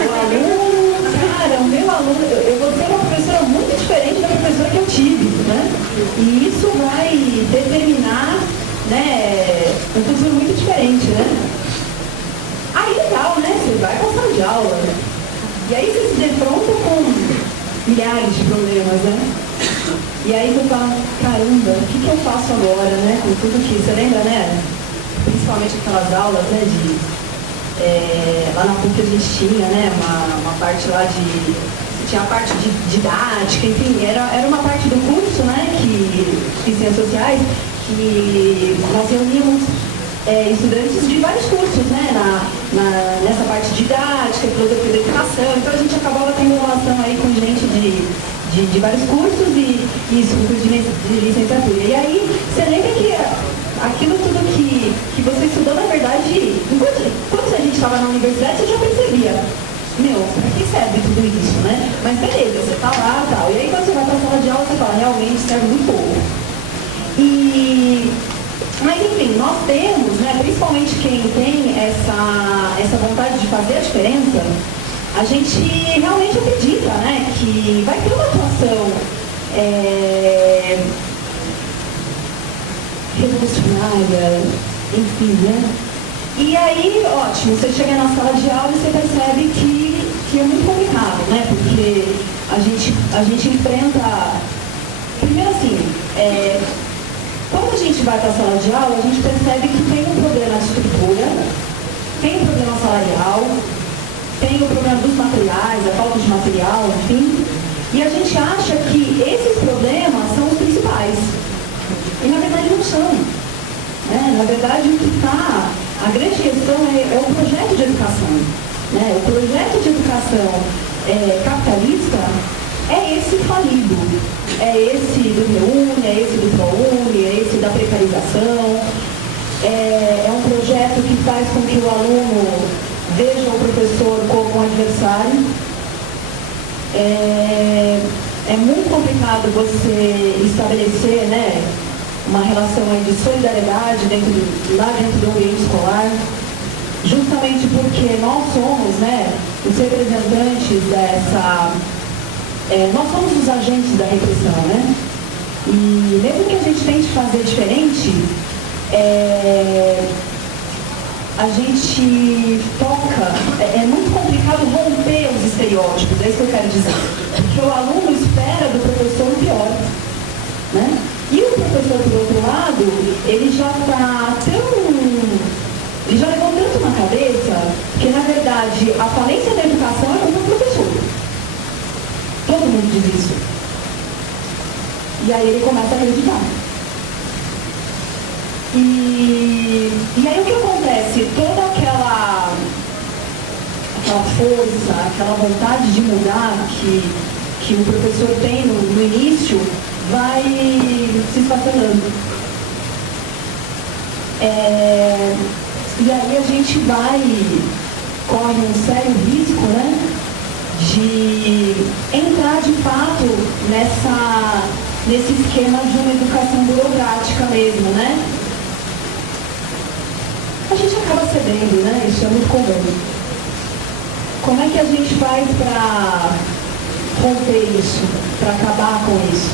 o aluno, cara, o meu aluno, eu vou ser uma professora muito diferente da professora que eu tive, né? E isso vai determinar, né, um futuro muito diferente, né? Aí legal, né? Você vai para a sala de aula. E aí você se defronta com milhares de problemas, né? E aí você fala, caramba, o que eu faço agora, né? Com tudo que você lembra, né? Principalmente aquelas aulas, né? Lá na PUC a gente tinha, né? Uma parte lá tinha a parte de didática, enfim, era uma parte do curso, né? Que ciências sociais, que nós reuníamos estudantes de vários cursos, né, nessa parte didática, filosofia da educação, então a gente acabava tendo relação aí com gente de vários cursos e isso, curso de licenciatura. E aí, você lembra que aquilo tudo que você estudou, na verdade, enquanto a gente estava na universidade, você já percebia, para que serve tudo isso, né? Mas beleza, você tá lá e tal. E aí, quando você vai para a sala de aula, você fala, realmente serve muito pouco. Mas enfim, nós temos, né, principalmente quem tem essa vontade de fazer a diferença, a gente realmente acredita, né, que vai ter uma atuação revolucionária, enfim, né? E aí, ótimo, você chega na sala de aula e você percebe que é muito complicado, né? Porque a gente enfrenta, primeiro assim, quando a gente vai para a sala de aula, a gente percebe que tem um problema de estrutura, tem um problema salarial, tem o problema dos materiais, a falta de material, enfim. E a gente acha que esses problemas são os principais. E na verdade não são. Né? Na verdade o que está, a grande questão é o projeto de educação. Né? O projeto de educação capitalista é esse falido, é esse do Reúne, é esse do ProUni, é esse da precarização, é um projeto que faz com que o aluno veja o professor como um adversário. É muito complicado você estabelecer, né, uma relação aí de solidariedade lá dentro do ambiente escolar, justamente porque nós somos, né, os representantes dessa... nós somos os agentes da repressão, né? E mesmo que a gente tente fazer diferente, a gente toca, é muito complicado romper os estereótipos, é isso que eu quero dizer. Porque o aluno espera do professor o pior, né? E o professor, por outro lado, ele já está ele já levou tanto na cabeça que, na verdade, a falência da educação é culpa do professor. Todo mundo diz isso. E aí ele começa a acreditar. E aí o que acontece? Toda aquela força, aquela vontade de mudar que o professor tem no início, vai se esfacelando. E aí a gente corre um sério risco, né, de entrar de fato nesse esquema de uma educação burocrática mesmo, né? A gente acaba cedendo, né? Isso é muito comum. Como é que a gente faz para romper isso, para acabar com isso?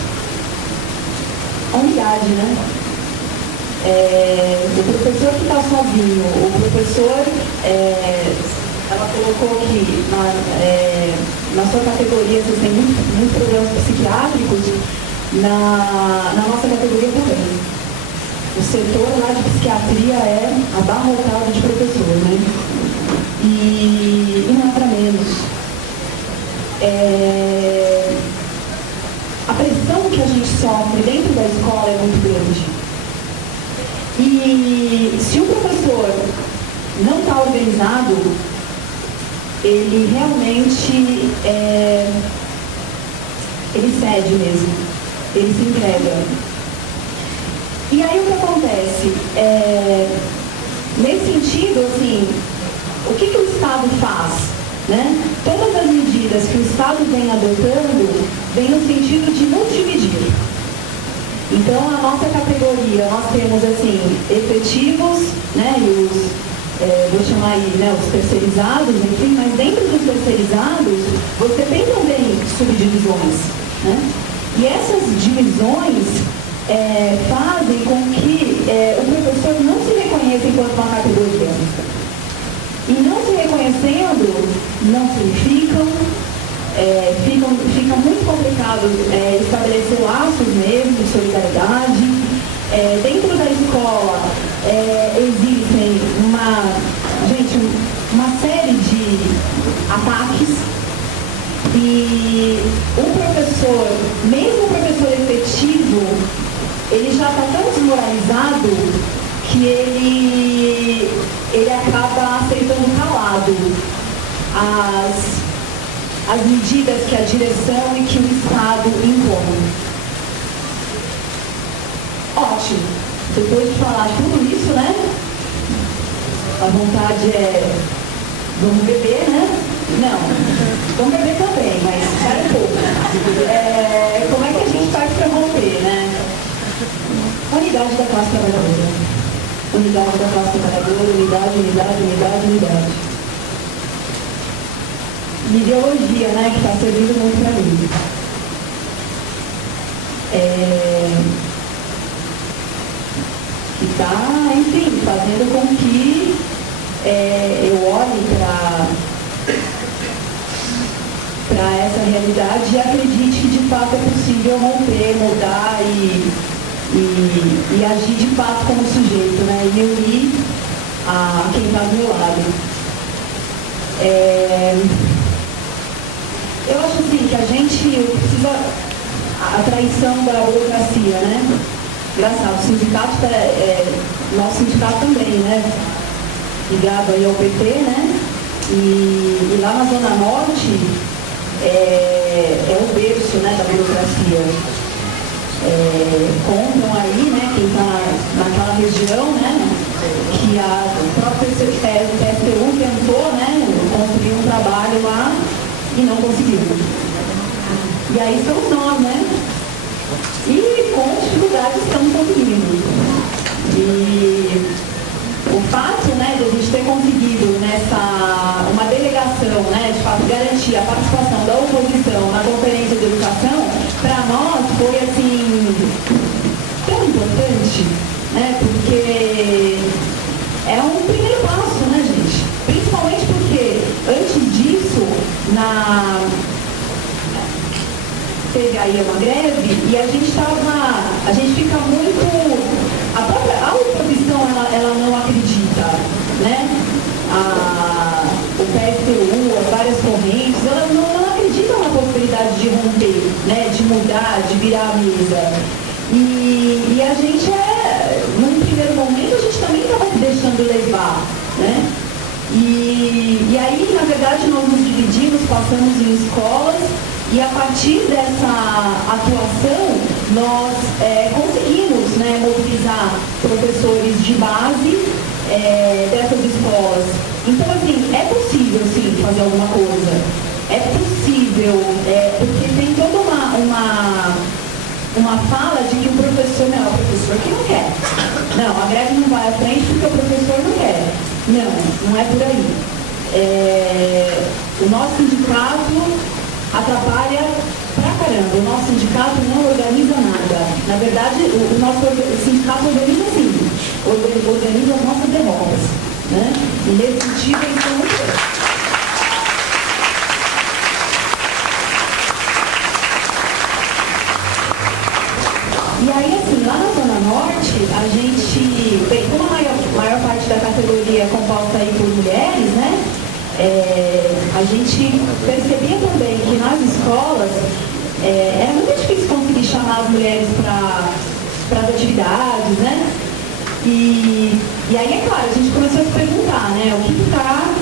unidade, né? O professor que está sozinho, o professor, ela colocou que na sua categoria vocês têm muitos problemas psiquiátricos, na nossa categoria também. O setor lá de psiquiatria é abarrotado de professor, né? E não é para menos. A pressão que a gente sofre dentro da escola é muito grande. E se o professor não está organizado, ele realmente ele cede mesmo, ele se entrega. E aí o que acontece? Nesse sentido, assim, o que o Estado faz? Né? Todas as medidas que o Estado vem adotando vem no sentido de nos dividir. Então, a nossa categoria, nós temos, assim, efetivos, né, e vou chamar aí, né, os terceirizados, enfim, mas dentro dos terceirizados, você tem também subdivisões, né? E essas divisões fazem com que o professor não se reconheça enquanto uma categoria. E não se reconhecendo, não se unificam, fica muito complicado estabelecer laços mesmo de solidariedade. Dentro da escola existem uma série de ataques e o professor, mesmo o professor efetivo, ele já está tão desmoralizado que ele acaba aceitando calado as medidas que a direção e que o Estado impõe. Ótimo. Depois de falar tudo isso, né? A vontade vamos beber, né? Não, vamos beber também, mas espera um pouco. Como é que a gente faz para romper, né? Unidade da classe trabalhadora. Unidade da classe trabalhadora, unidade. Ideologia, né, que está servindo muito para mim. Que está, enfim, fazendo com que eu olhe para essa realidade e acredite que de fato é possível romper, mudar e agir de fato como sujeito, né, e me unir a quem está do meu lado. Eu acho assim que a gente precisa a traição da burocracia, né? Engraçado, o sindicato nosso sindicato também, né? Ligado aí ao PT, né? E lá na Zona Norte é o berço, né, da burocracia. Contam aí, né, quem está naquela região, né? Que o próprio PSTU tentou, né, construir um trabalho lá e não conseguiu. E aí somos nós, né? E com dificuldade estamos conseguindo. E o fato, né, de a gente ter conseguido uma delegação, né, de fato garantir a participação da oposição na Conferência de Educação, para nós foi assim tão importante, né? Porque é um primeiro passo, né, gente? Principalmente porque antes disso, teve aí uma greve e a gente fica muito, a oposição ela não acredita, né? O PSTU, as várias correntes, elas não acreditam na possibilidade de romper, né? De mudar, de virar a mesa. E a gente num primeiro momento, a gente também estava se deixando levar, né? E aí, na verdade, nós nos dividimos, passamos em escolas e a partir dessa atuação, nós conseguimos, né, mobilizar professores de base dessas escolas. Então, assim, é possível, sim, fazer alguma coisa. É possível, porque tem toda uma fala de que o professor não é o professor que não quer. Não, a greve não vai à frente porque o professor não quer. Não é por aí. O nosso sindicato atrapalha pra caramba. O nosso sindicato não organiza nada. Na Na verdade, o nosso sindicato organiza assim, organiza as nossas derrotas, né? E nesse sentido, eles são muito bem. E aí, assim, lá na Zona Norte, a gente, bem, como a maior parte da categoria é composta aí por mulheres, né? A gente percebia também que nas escolas era muito difícil conseguir chamar as mulheres para as atividades, né? E aí, é claro, a gente começou a se perguntar, né? O que está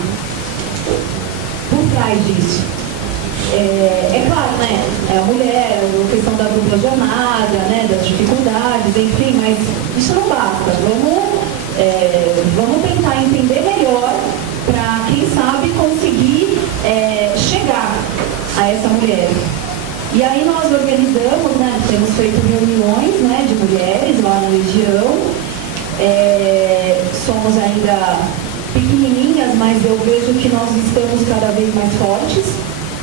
por trás disso? É claro, né? É a mulher, a questão da dupla jornada, né? Das dificuldades, enfim, mas isso não basta. Vamos tentar entender melhor para, quem sabe, conseguir chegar a essa mulher. E aí nós organizamos, né? Temos feito reuniões, né, de mulheres lá na região. Somos ainda pequenininhas, mas eu vejo que nós estamos cada vez mais fortes,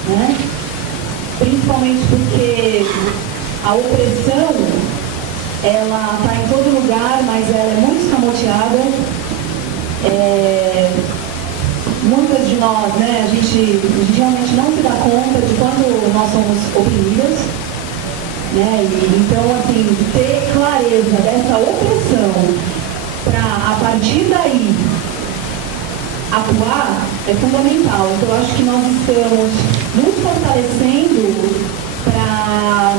né? Principalmente porque a opressão, ela está em todo lugar, mas ela é muito escamoteada. Muitas de nós, né, a gente realmente não se dá conta de quando nós somos oprimidas, né? Então, assim, ter clareza dessa opressão para, a partir daí, atuar é fundamental. Então, eu acho que nós estamos nos fortalecendo para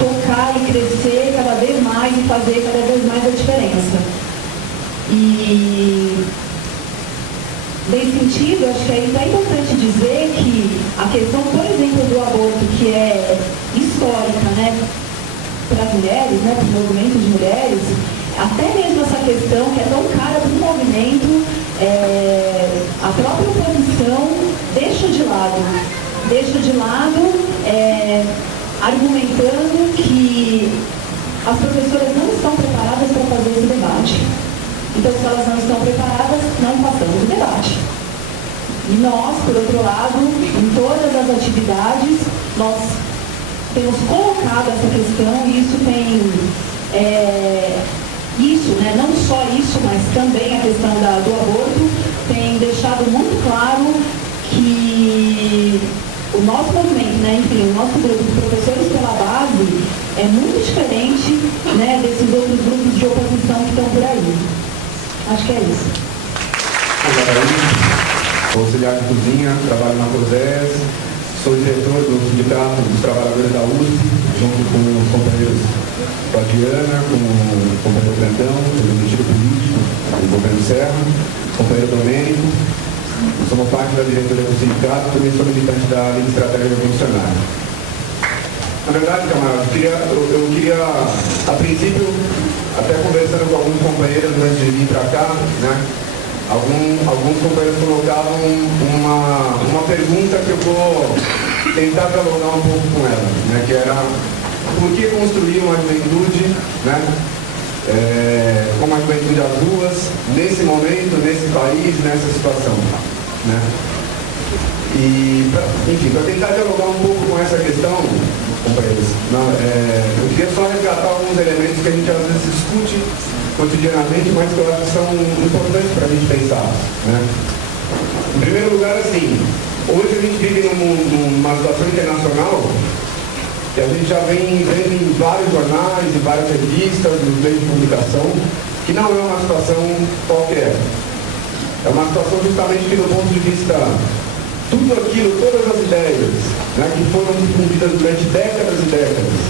tocar e crescer cada vez mais e fazer cada vez mais a diferença. E, nesse sentido, acho que é importante dizer que a questão, por exemplo, do aborto, que é histórica, né, para as mulheres, né, para o movimento de mulheres, até mesmo essa questão que é tão cara para o movimento, a própria oposição deixa de lado, argumentando que as professoras não estão preparadas para fazer esse debate. Então, se elas não estão preparadas, não passamos o debate. E nós, por outro lado, em todas as atividades, nós temos colocado essa questão, e isso tem, né, não só isso, mas também a questão do aborto, tem deixado muito claro que o nosso movimento, né, enfim, o nosso grupo de professores pela base é muito diferente, né, desses outros grupos de oposição que estão por aí. Acho que é isso. Sou auxiliar de cozinha, trabalho na COSES, sou diretor do Sindicato dos Trabalhadores da USP, junto com os companheiros Diana, com o companheiro Grandão, do Retiro Político, do governo Serra, companheiro Domênico. Somos parte da diretoria do sindicato, também sou militante da Liga Estratégia Revolucionária. Na verdade, camarada, eu queria, a princípio, até conversando com alguns companheiros antes de vir para cá, né? Alguns companheiros colocavam uma pergunta que eu vou tentar dialogar um pouco com ela, né? Que era por que construir uma juventude, né? Como a juventude às ruas, nesse momento, nesse país, nessa situação, né? E, enfim, para tentar dialogar um pouco com essa questão, companheiros, eu queria só resgatar alguns elementos que a gente às vezes discute cotidianamente, mas que eu acho que são importantes para a gente pensar, né? Em primeiro lugar, assim, hoje a gente vive numa situação internacional que a gente já vem vendo em vários jornais, em várias revistas, nos meios de comunicação, que não é uma situação qualquer. É uma situação justamente que, do ponto de vista, tudo aquilo, todas as ideias, né, que foram difundidas durante décadas e décadas,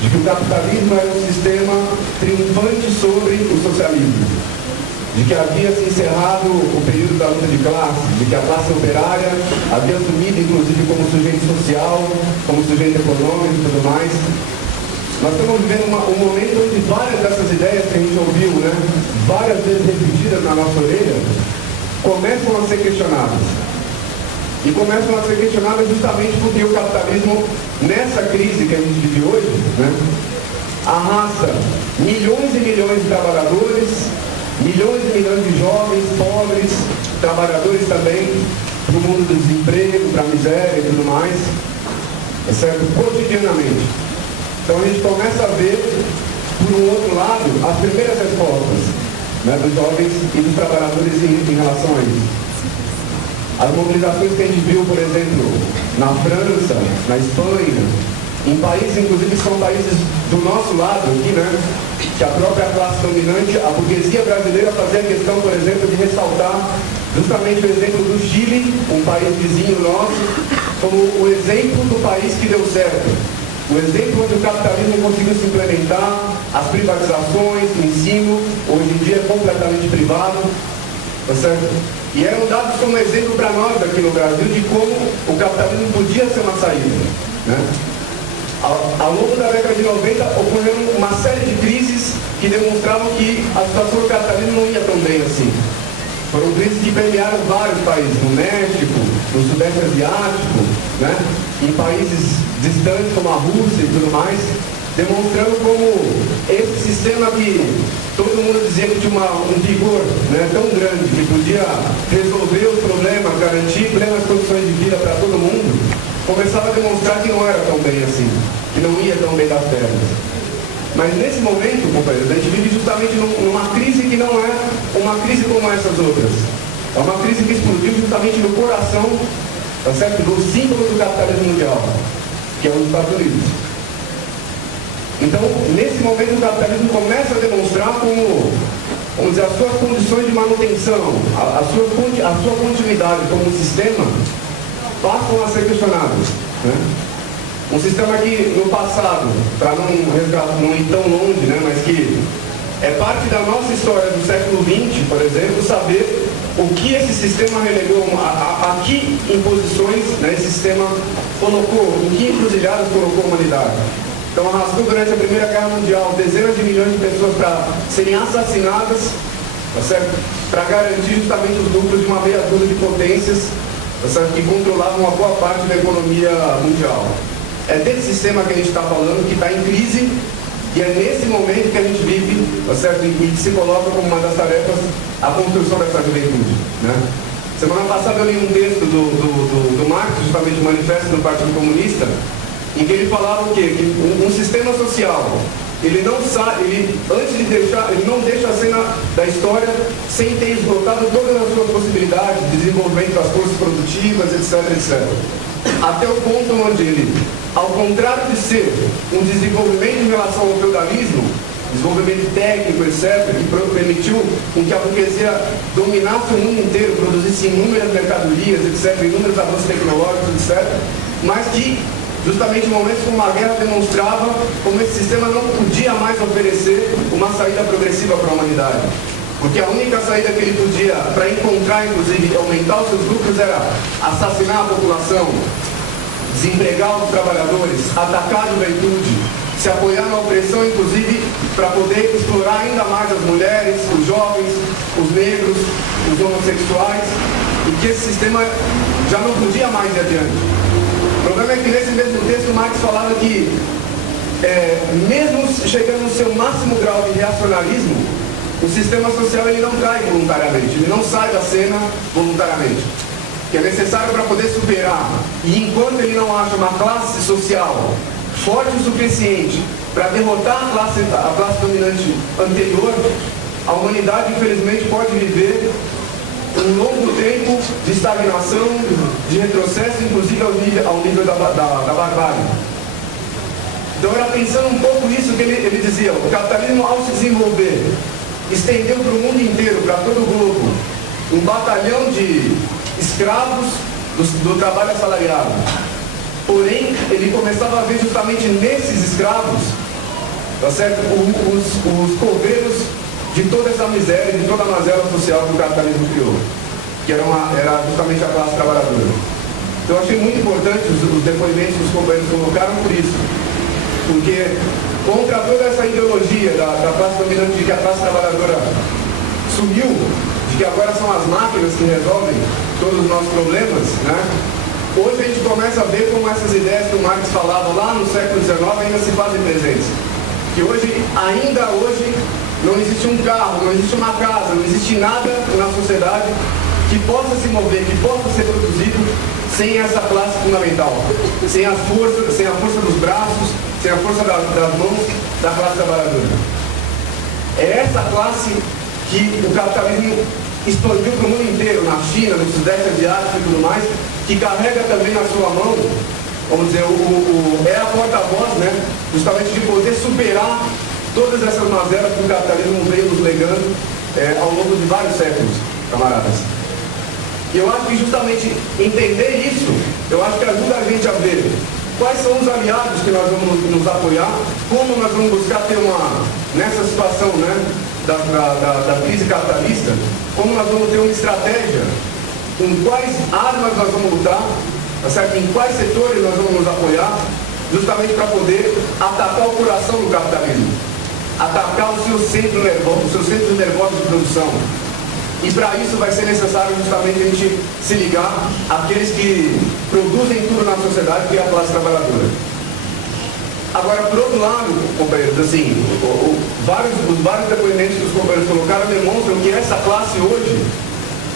de que o capitalismo era um sistema triunfante sobre o socialismo, de que havia se encerrado o período da luta de classe, de que a classe operária havia assumido, inclusive, como sujeito social, como sujeito econômico e tudo mais. Nós estamos vivendo um momento onde várias dessas ideias que a gente ouviu, né, várias vezes repetidas na nossa orelha, começam a ser questionadas. E começam a ser questionadas justamente porque o capitalismo, nessa crise que a gente vive hoje, né, arrasta milhões e milhões de trabalhadores, milhões e milhões de jovens, pobres, trabalhadores também, para o mundo do desemprego, para a miséria e tudo mais, certo? Cotidianamente. Então a gente começa a ver, por um outro lado, as primeiras respostas, né, dos jovens e dos trabalhadores em relação a isso. As mobilizações que a gente viu, por exemplo, na França, na Espanha, em países, inclusive, que são países do nosso lado aqui, né, que a própria classe dominante, a burguesia brasileira, fazia questão, por exemplo, de ressaltar justamente o exemplo do Chile, um país vizinho nosso, como o exemplo do país que deu certo. O exemplo onde o capitalismo conseguiu se implementar, as privatizações, o ensino, hoje em dia é completamente privado, tá certo? E eram dados como exemplo para nós aqui no Brasil de como o capitalismo podia ser uma saída, né? Ao longo da década de 90 ocorreram uma série de crises que demonstravam que a situação do capitalismo não ia tão bem assim. Foram crises que permearam vários países, no México, no Sudeste Asiático, né? Em países distantes como a Rússia e tudo mais, demonstrando como esse sistema que todo mundo dizia que tinha um vigor, né, tão grande, que podia resolver os problemas, garantir plenas condições de vida para todo mundo, começava a demonstrar que não era tão bem assim, que não ia tão bem das pernas. Mas nesse momento, companheiros, a gente vive justamente numa crise que não é uma crise como essas outras. É uma crise que explodiu justamente no coração, tá certo, do símbolo do capitalismo mundial, que é os Estados Unidos. Então, nesse momento, o capitalismo começa a demonstrar como, vamos dizer, as suas condições de manutenção, a sua continuidade como sistema, passam a ser questionadas, né? Um sistema que, no passado, para não ir tão longe, né, mas que é parte da nossa história do século XX, por exemplo, saber o que esse sistema relegou, a que imposições, né, esse sistema colocou, em que encruzilhadas colocou a humanidade. Então arrastou durante a Primeira Guerra Mundial dezenas de milhões de pessoas para serem assassinadas, tá certo? Para garantir justamente os lucros de uma meia dúzia de potências, tá certo? Que controlavam uma boa parte da economia mundial. É desse sistema que a gente está falando, que está em crise, e é nesse momento que a gente vive, tá certo? E que se coloca como uma das tarefas a construção dessa juventude, né? Semana passada eu li um texto do Marx, justamente o Manifesto do Partido Comunista, em que ele falava o quê? Que um sistema social, ele não deixa a cena da história sem ter esgotado todas as suas possibilidades de desenvolvimento das forças produtivas, etc. Até o ponto onde ele, ao contrário de ser um desenvolvimento em relação ao feudalismo, desenvolvimento técnico, etc., que permitiu que a burguesia dominasse o mundo inteiro, produzisse inúmeras mercadorias, etc., inúmeros avanços tecnológicos, etc., mas que justamente em momentos como a guerra demonstrava como esse sistema não podia mais oferecer uma saída progressiva para a humanidade. Porque a única saída que ele podia, para encontrar, inclusive, aumentar os seus lucros, era assassinar a população, desempregar os trabalhadores, atacar a juventude, se apoiar na opressão, inclusive, para poder explorar ainda mais as mulheres, os jovens, os negros, os homossexuais, e que esse sistema já não podia mais ir adiante. O problema é que nesse mesmo texto Marx falava que, mesmo chegando no seu máximo grau de reacionarismo, o sistema social ele não trai voluntariamente, ele não sai da cena voluntariamente. Que é necessário para poder superar. E enquanto ele não acha uma classe social forte o suficiente para derrotar a classe dominante anterior, a humanidade infelizmente pode viver um longo tempo de estagnação, de retrocesso, inclusive ao nível da barbárie. Então era pensando um pouco nisso que ele dizia, o capitalismo ao se desenvolver, estendeu para o mundo inteiro, para todo o globo, um batalhão de escravos do trabalho assalariado. Porém, ele começava a ver justamente nesses escravos, tá certo? Os coveiros de toda essa miséria, de toda a mazela social que o capitalismo criou, que era justamente a classe trabalhadora. Então eu achei muito importante os depoimentos que os companheiros colocaram por isso, porque contra toda essa ideologia da classe dominante de que a classe trabalhadora sumiu, de que agora são as máquinas que resolvem todos os nossos problemas, né? Hoje a gente começa a ver como essas ideias que o Marx falava lá no século XIX ainda se fazem presentes. Que ainda hoje, não existe um carro, não existe uma casa, não existe nada na sociedade que possa se mover, que possa ser produzido sem essa classe fundamental, sem a força dos braços, sem a força das mãos da classe trabalhadora. É essa classe que o capitalismo expandiu para o mundo inteiro, na China, no Sudeste Asiático e tudo mais, que carrega também na sua mão, vamos dizer, é a porta-voz, né, justamente de poder superar todas essas mazelas que o capitalismo veio nos legando ao longo de vários séculos, camaradas. E eu acho que justamente entender isso, eu acho que ajuda a gente a ver quais são os aliados que nós vamos nos apoiar, como nós vamos buscar ter nessa situação, né, da crise capitalista, como nós vamos ter uma estratégia, com quais armas nós vamos lutar, tá certo? Em quais setores nós vamos nos apoiar, justamente para poder atacar o coração do capitalismo, atacar os seus centros nervosos de produção. E para isso vai ser necessário justamente a gente se ligar àqueles que produzem tudo na sociedade, que é a classe trabalhadora. Agora, por outro lado, companheiros, assim, os vários depoimentos que os companheiros colocaram demonstram que essa classe hoje,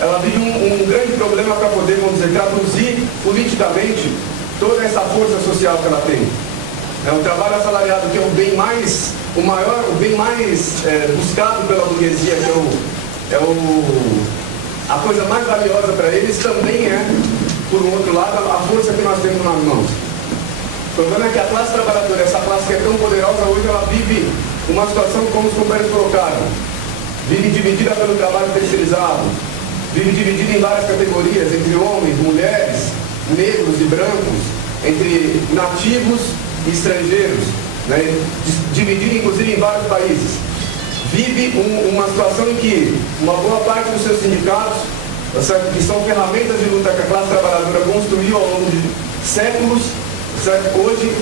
ela vive um grande problema para poder, vamos dizer, traduzir politicamente toda essa força social que ela tem. O trabalho assalariado, que é o bem mais buscado pela burguesia, que a coisa mais valiosa para eles, também é, por um outro lado, a força que nós temos nas mãos. O problema é que a classe trabalhadora, essa classe que é tão poderosa, hoje ela vive uma situação como os companheiros colocaram. Vive dividida pelo trabalho terceirizado, vive dividida em várias categorias, entre homens, mulheres, negros e brancos, entre nativos e estrangeiros, né? Dividida inclusive em vários países. Vive uma situação em que uma boa parte dos seus sindicatos, certo? Que são ferramentas de luta que a classe trabalhadora construiu ao longo de séculos, certo? Hoje,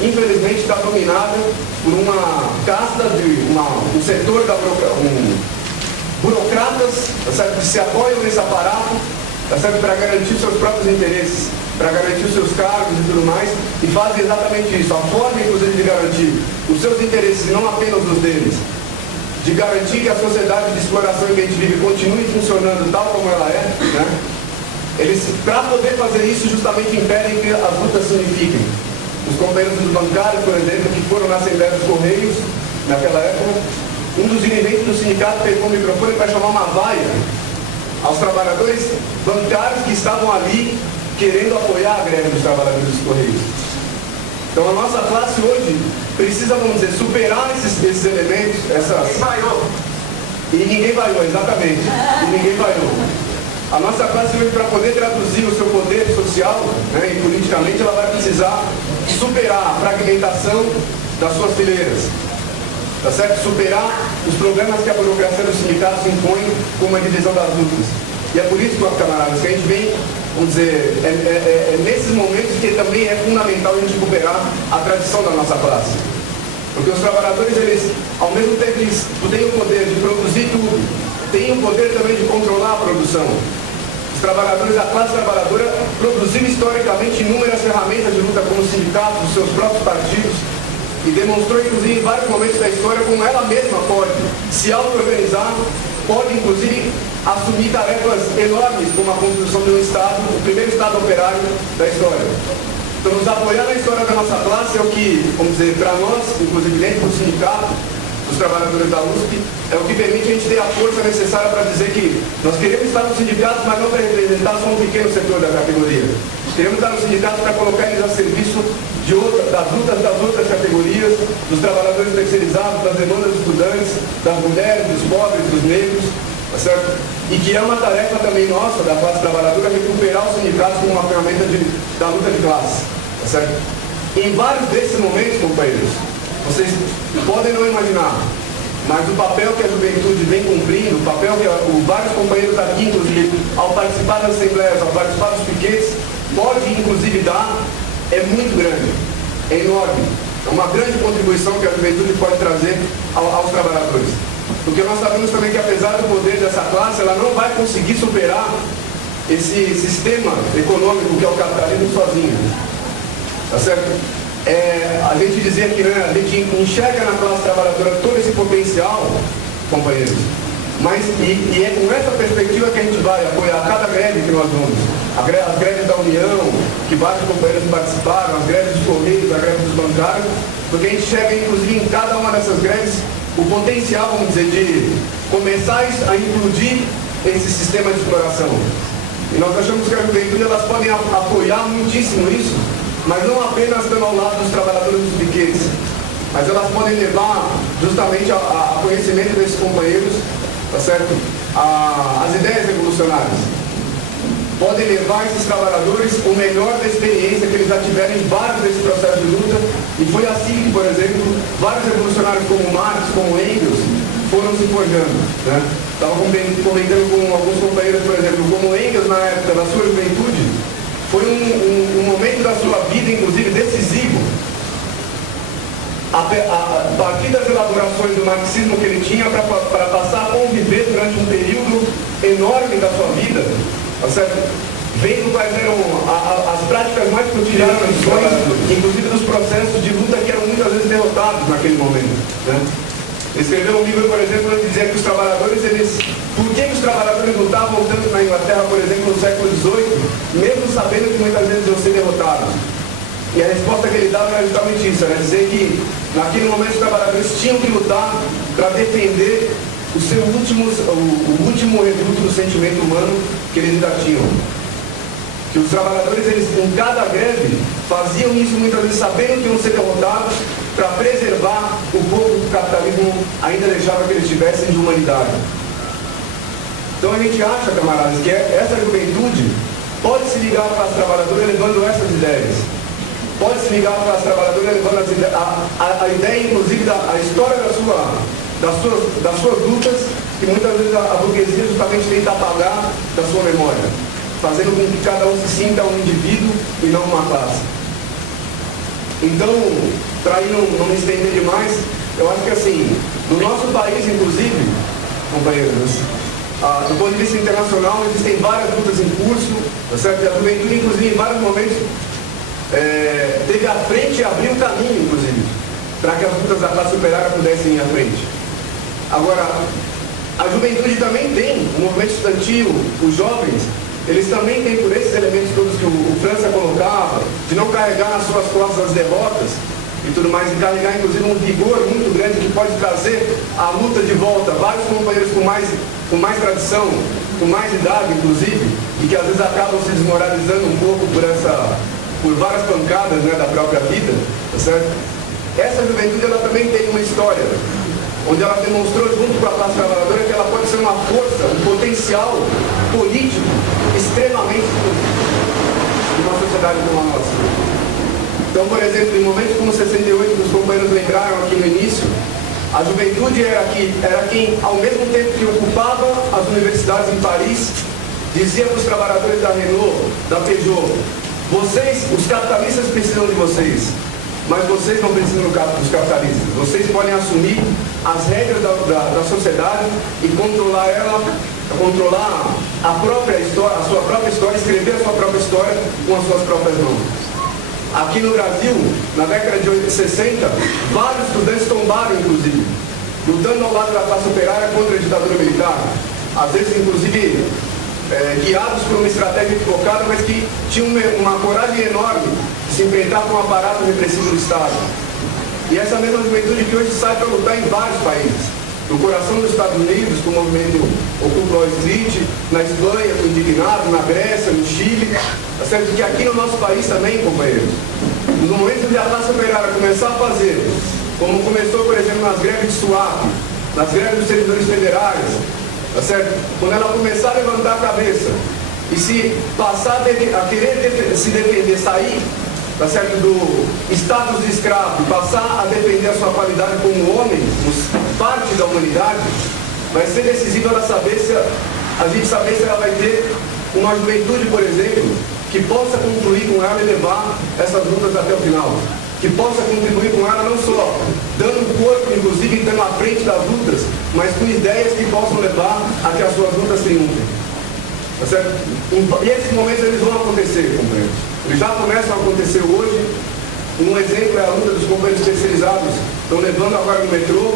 infelizmente, está dominada por uma casta um setor burocratas, certo? Que se apoiam nesse aparato, certo? Para garantir seus próprios interesses, para garantir os seus cargos e tudo mais, e fazem exatamente isso. A forma, inclusive, de garantir os seus interesses, e não apenas os deles, de garantir que a sociedade de exploração em que a gente vive continue funcionando tal como ela é, né? Eles, para poder fazer isso, justamente impedem que as lutas se unifiquem. Os companheiros dos bancários, por exemplo, que foram na Assembleia dos Correios, naquela época, um dos dirigentes do sindicato pegou o microfone para chamar uma vaia aos trabalhadores bancários que estavam ali querendo apoiar a greve dos trabalhadores dos Correios. Então a nossa classe hoje precisa, vamos dizer, superar esses elementos, E ninguém vaiou, exatamente. E ninguém vaiou. A nossa classe hoje, para poder traduzir o seu poder social, né, e politicamente, ela vai precisar superar a fragmentação das suas fileiras. Tá certo? Superar os problemas que a burocracia dos sindicatos impõe como a divisão das lutas. E é por isso, camaradas, que a gente vem, vamos dizer, é nesses momentos que também é fundamental a gente recuperar a tradição da nossa classe. Porque os trabalhadores, eles, ao mesmo tempo que eles têm o poder de produzir tudo, têm o poder também de controlar a produção. Os trabalhadores, a classe trabalhadora, produziu historicamente inúmeras ferramentas de luta como os sindicatos, os seus próprios partidos, e demonstrou, inclusive, em vários momentos da história, como ela mesma pode se auto-organizar, pode, inclusive, assumir tarefas enormes, como a construção de um Estado, o primeiro Estado operário da história. Então, nos apoiar na história da nossa classe é o que, vamos dizer, para nós, inclusive dentro do sindicato, dos trabalhadores da USP, é o que permite a gente ter a força necessária para dizer que nós queremos estar nos sindicatos, mas não para representar só um pequeno setor da categoria. Queremos estar nos sindicatos para colocar eles a serviço das lutas das outras categorias, dos trabalhadores terceirizados, das demandas dos estudantes, das mulheres, dos pobres, dos negros, tá certo? E que é uma tarefa também nossa, da classe trabalhadora, recuperar os sindicatos como uma ferramenta da luta de classe, tá certo? Em vários desses momentos, companheiros, vocês podem não imaginar, mas o papel que a juventude vem cumprindo, o papel que vários companheiros aqui, inclusive, ao participar das assembleias, ao participar dos piquetes, pode inclusive dar, é muito grande, é enorme. É uma grande contribuição que a juventude pode trazer aos trabalhadores. Porque nós sabemos também que, apesar do poder dessa classe, ela não vai conseguir superar esse sistema econômico que é o capitalismo sozinho. Tá certo? A gente dizia que, né, a gente enxerga na classe trabalhadora todo esse potencial, companheiros, mas e é com essa perspectiva que a gente vai apoiar cada greve que nós vamos. as greves da União, que vários companheiros participaram, as greves dos Correios, a greve dos bancários, porque a gente chega, inclusive, em cada uma dessas greves, o potencial, vamos dizer, de começar a implodir esse sistema de exploração. E nós achamos que a juventude, elas podem apoiar muitíssimo isso, mas não apenas estando ao lado dos trabalhadores dos piquetes, mas elas podem levar justamente a conhecimento desses companheiros, tá certo? As ideias revolucionárias. Podem levar esses trabalhadores o melhor da experiência que eles já tiveram em vários desses processos de luta, e foi assim que, por exemplo, vários revolucionários como Marx, como Engels, foram se forjando, né? Estava comentando com alguns companheiros, por exemplo, como Engels, na época da sua juventude, foi um momento da sua vida, inclusive, decisivo, a partir das elaborações do marxismo que ele tinha para passar a conviver durante um período enorme da sua vida, tá certo? Vendo quais eram as práticas mais cotidianas, inclusive dos processos de luta que eram muitas vezes derrotados naquele momento, né? Escreveu um livro, por exemplo, onde dizia que os trabalhadores, por que os trabalhadores lutavam tanto na Inglaterra, por exemplo, no século XVIII, mesmo sabendo que muitas vezes iam ser derrotados? E a resposta que ele dava era justamente isso, era dizer que naquele momento os trabalhadores tinham que lutar para defender o último reduto do sentimento humano que eles ainda tinham. Que os trabalhadores, eles, em cada greve, faziam isso muitas vezes sabendo que iam ser derrotados para preservar o pouco que o capitalismo ainda deixava que eles tivessem de humanidade. Então a gente acha, camaradas, que essa juventude pode se ligar para as trabalhadoras levando essas ideias. Pode se ligar para as trabalhadoras levando a ideia, inclusive, a história das suas lutas, que muitas vezes a burguesia justamente tenta apagar da sua memória, fazendo com que cada um se sinta um indivíduo e não uma classe. Então, para não me estender demais, eu acho que assim, no nosso país, inclusive, companheiros, do ponto de vista internacional, existem várias lutas em curso, tá certo? A juventude, inclusive, em vários momentos, teve à frente e abriu o caminho, inclusive, para que as lutas da classe operária pudessem ir à frente. Agora, a juventude também tem, o movimento estudantil, os jovens, eles também têm, por esses elementos todos que o França colocava, de não carregar nas suas costas as derrotas e tudo mais, e carregar, inclusive, um vigor muito grande que pode trazer a luta de volta. Vários companheiros com mais tradição, com mais idade, inclusive, e que às vezes acabam se desmoralizando um pouco por várias pancadas, né, da própria vida, tá certo? Essa juventude, ela também tem uma história, onde ela demonstrou junto com a classe trabalhadora que ela pode ser uma força, um potencial político extremamente de uma sociedade como a nossa. Então, por exemplo, em momentos como 68, que os companheiros lembraram aqui no início, a juventude era quem, ao mesmo tempo que ocupava as universidades em Paris, dizia para os trabalhadores da Renault, da Peugeot: vocês, os capitalistas, precisam de vocês, mas vocês não precisam dos capitalistas. Vocês podem assumir as regras da sociedade e controlar a própria história, a sua própria história, escrever a sua própria história com as suas próprias mãos. Aqui no Brasil, na década de 60, vários estudantes tombaram, inclusive, lutando ao lado da classe operária contra a ditadura militar. Às vezes, inclusive, guiados por uma estratégia equivocada, mas que tinham uma coragem enorme de se enfrentar com o aparato repressivo do Estado. E essa mesma juventude que hoje sai para lutar em vários países. No coração dos Estados Unidos, com o movimento Ocupa Wall Street, na Espanha, com o Indignado, na Grécia, no Chile, tá certo? Que aqui no nosso país também, companheiros, no momento de a classe operária começar a fazer, como começou, por exemplo, nas greves de SUAP, nas greves dos servidores federais, tá certo? Quando ela começar a levantar a cabeça e se passar a querer se defender, sair, tá certo, do status de escravo e passar a defender a sua qualidade como homem, parte da humanidade, vai ser decisivo ela saber a gente saber se ela vai ter uma juventude, por exemplo, que possa concluir com ela e levar essas lutas até o final. Que possa contribuir com ela não só dando corpo, inclusive estando à frente das lutas, mas com ideias que possam levar a que as suas lutas triunfem. Tá certo? E esses momentos eles vão acontecer, companheiros. Eles já começam a acontecer hoje. Um exemplo é a luta dos companheiros especializados, estão levando agora no metrô.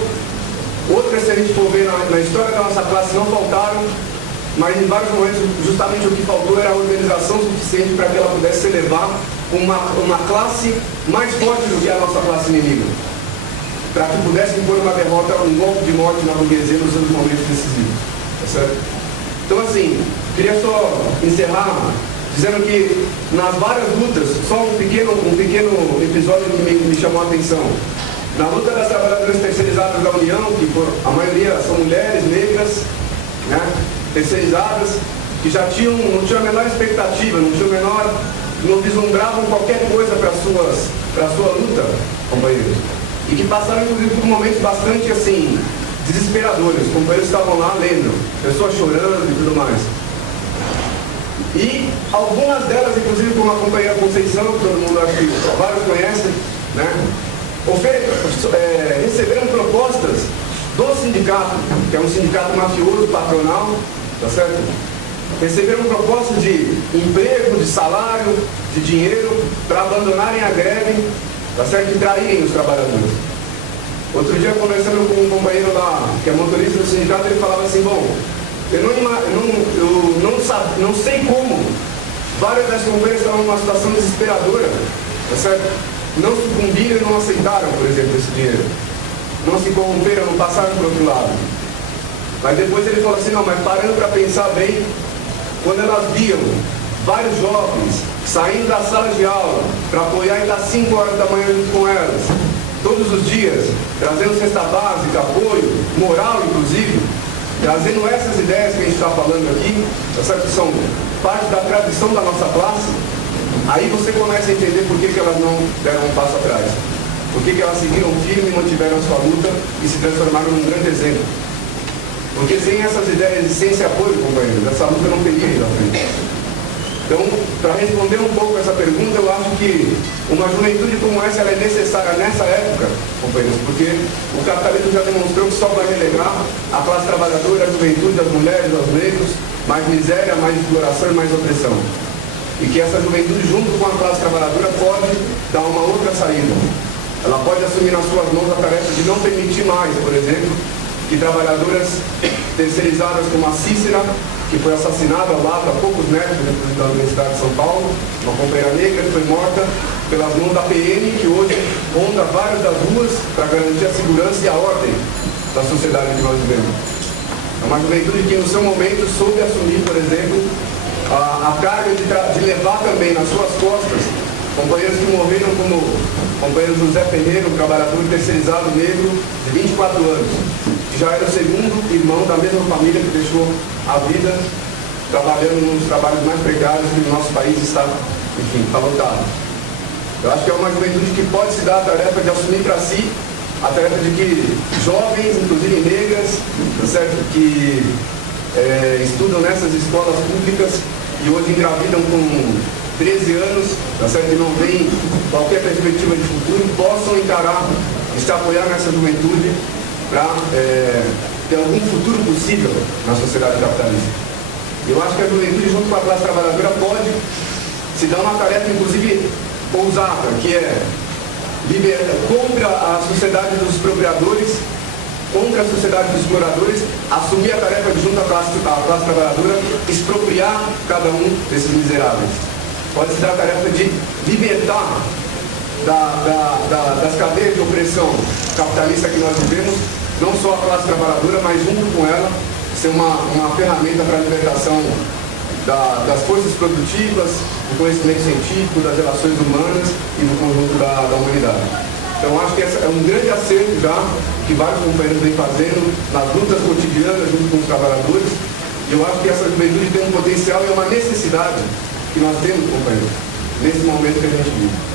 Outras, se a gente for ver na história da nossa classe, não faltaram. mas em vários momentos justamente o que faltou era a organização suficiente para que ela pudesse elevar uma classe mais forte do que a nossa classe inimiga, para que pudesse impor uma derrota, um golpe de morte na burguesia nos seus momentos decisivos. Tá certo? Então, assim, queria só encerrar dizendo que nas várias lutas, só um pequeno episódio que me chamou a atenção. Na luta das trabalhadoras terceirizadas da União, que a maioria são mulheres negras, né, terceirizadas, que já não tinham a menor expectativa, não vislumbravam qualquer coisa para a sua luta, companheiros. E que passaram, inclusive, por momentos bastante, assim, desesperadores. Os companheiros estavam lá lendo, pessoas chorando e tudo mais. E algumas delas, inclusive como a companheira Conceição, que todo mundo acho que vários conhecem, né, receberam propostas do sindicato, que é um sindicato mafioso, patronal, tá certo? Receberam propostas de emprego, de salário, de dinheiro, para abandonarem a greve, tá certo? E traírem os trabalhadores. Outro dia, conversando com um companheiro lá, que é motorista do sindicato, ele falava assim, bom, eu não sei como várias das companheiras estavam numa situação desesperadora, tá certo? Não sucumbiram e não aceitaram, por exemplo, esse dinheiro. Não se corromperam, não passaram para o outro lado. Mas depois ele falou assim, não, mas parando para pensar bem, quando elas viam vários jovens saindo das salas de aula para apoiar e dar 5 horas da manhã junto com elas, todos os dias, trazendo cesta básica, apoio, moral inclusive, trazendo essas ideias que a gente está falando aqui, que são parte da tradição da nossa classe, aí você começa a entender por que elas não deram um passo atrás. Por que elas seguiram firme e mantiveram a sua luta e se transformaram num grande exemplo. Porque sem essas ideias e sem esse apoio, companheiros, essa luta não teria ido à frente. Então, para responder um pouco essa pergunta, eu acho que uma juventude como essa ela é necessária nessa época, companheiros, porque o capitalismo já demonstrou que só vai relegar a classe trabalhadora, a juventude, as mulheres, os negros, mais miséria, mais exploração e mais opressão. E que essa juventude, junto com a classe trabalhadora, pode dar uma outra saída. Ela pode assumir nas suas mãos a tarefa de não permitir mais, por exemplo, que trabalhadoras terceirizadas como a Cícera, que foi assassinada lá há poucos metros da Universidade de São Paulo, uma companheira negra que foi morta pelas mãos da PM, que hoje ronda várias das ruas para garantir a segurança e a ordem da sociedade que nós vivemos. É uma juventude que, no seu momento, soube assumir, por exemplo, a carga de levar também nas suas costas companheiros que morreram como companheiro José Ferreira, um trabalhador terceirizado negro de 24 anos, que já era o segundo irmão da mesma família que deixou a vida trabalhando nos trabalhos mais precários que o nosso país está, enfim, está lotado. Eu acho que é uma juventude que pode se dar a tarefa de assumir para si a tarefa de que jovens, inclusive negras, certo? Que estudam nessas escolas públicas e hoje engravidam com 13 anos, tá certo? Que não tem qualquer perspectiva de futuro, possam encarar e se apoiar nessa juventude para ter algum futuro possível na sociedade capitalista. Eu acho que a juventude, junto com a classe trabalhadora, pode se dar uma tarefa, inclusive, ousada, que é contra a sociedade dos expropriadores, contra a sociedade dos exploradores, assumir a tarefa de, junto à classe trabalhadora, expropriar cada um desses miseráveis. Pode se dar a tarefa de libertar das cadeias de opressão capitalista que nós vivemos, não só a classe trabalhadora, mas junto com ela, ser uma ferramenta para a libertação das forças produtivas, do conhecimento científico, das relações humanas e do conjunto da humanidade. Então acho que esse é um grande acerto já que vários companheiros vêm fazendo nas lutas cotidianas junto com os trabalhadores, e eu acho que essa juventude tem um potencial e uma necessidade que nós temos, companheiros, nesse momento que a gente vive.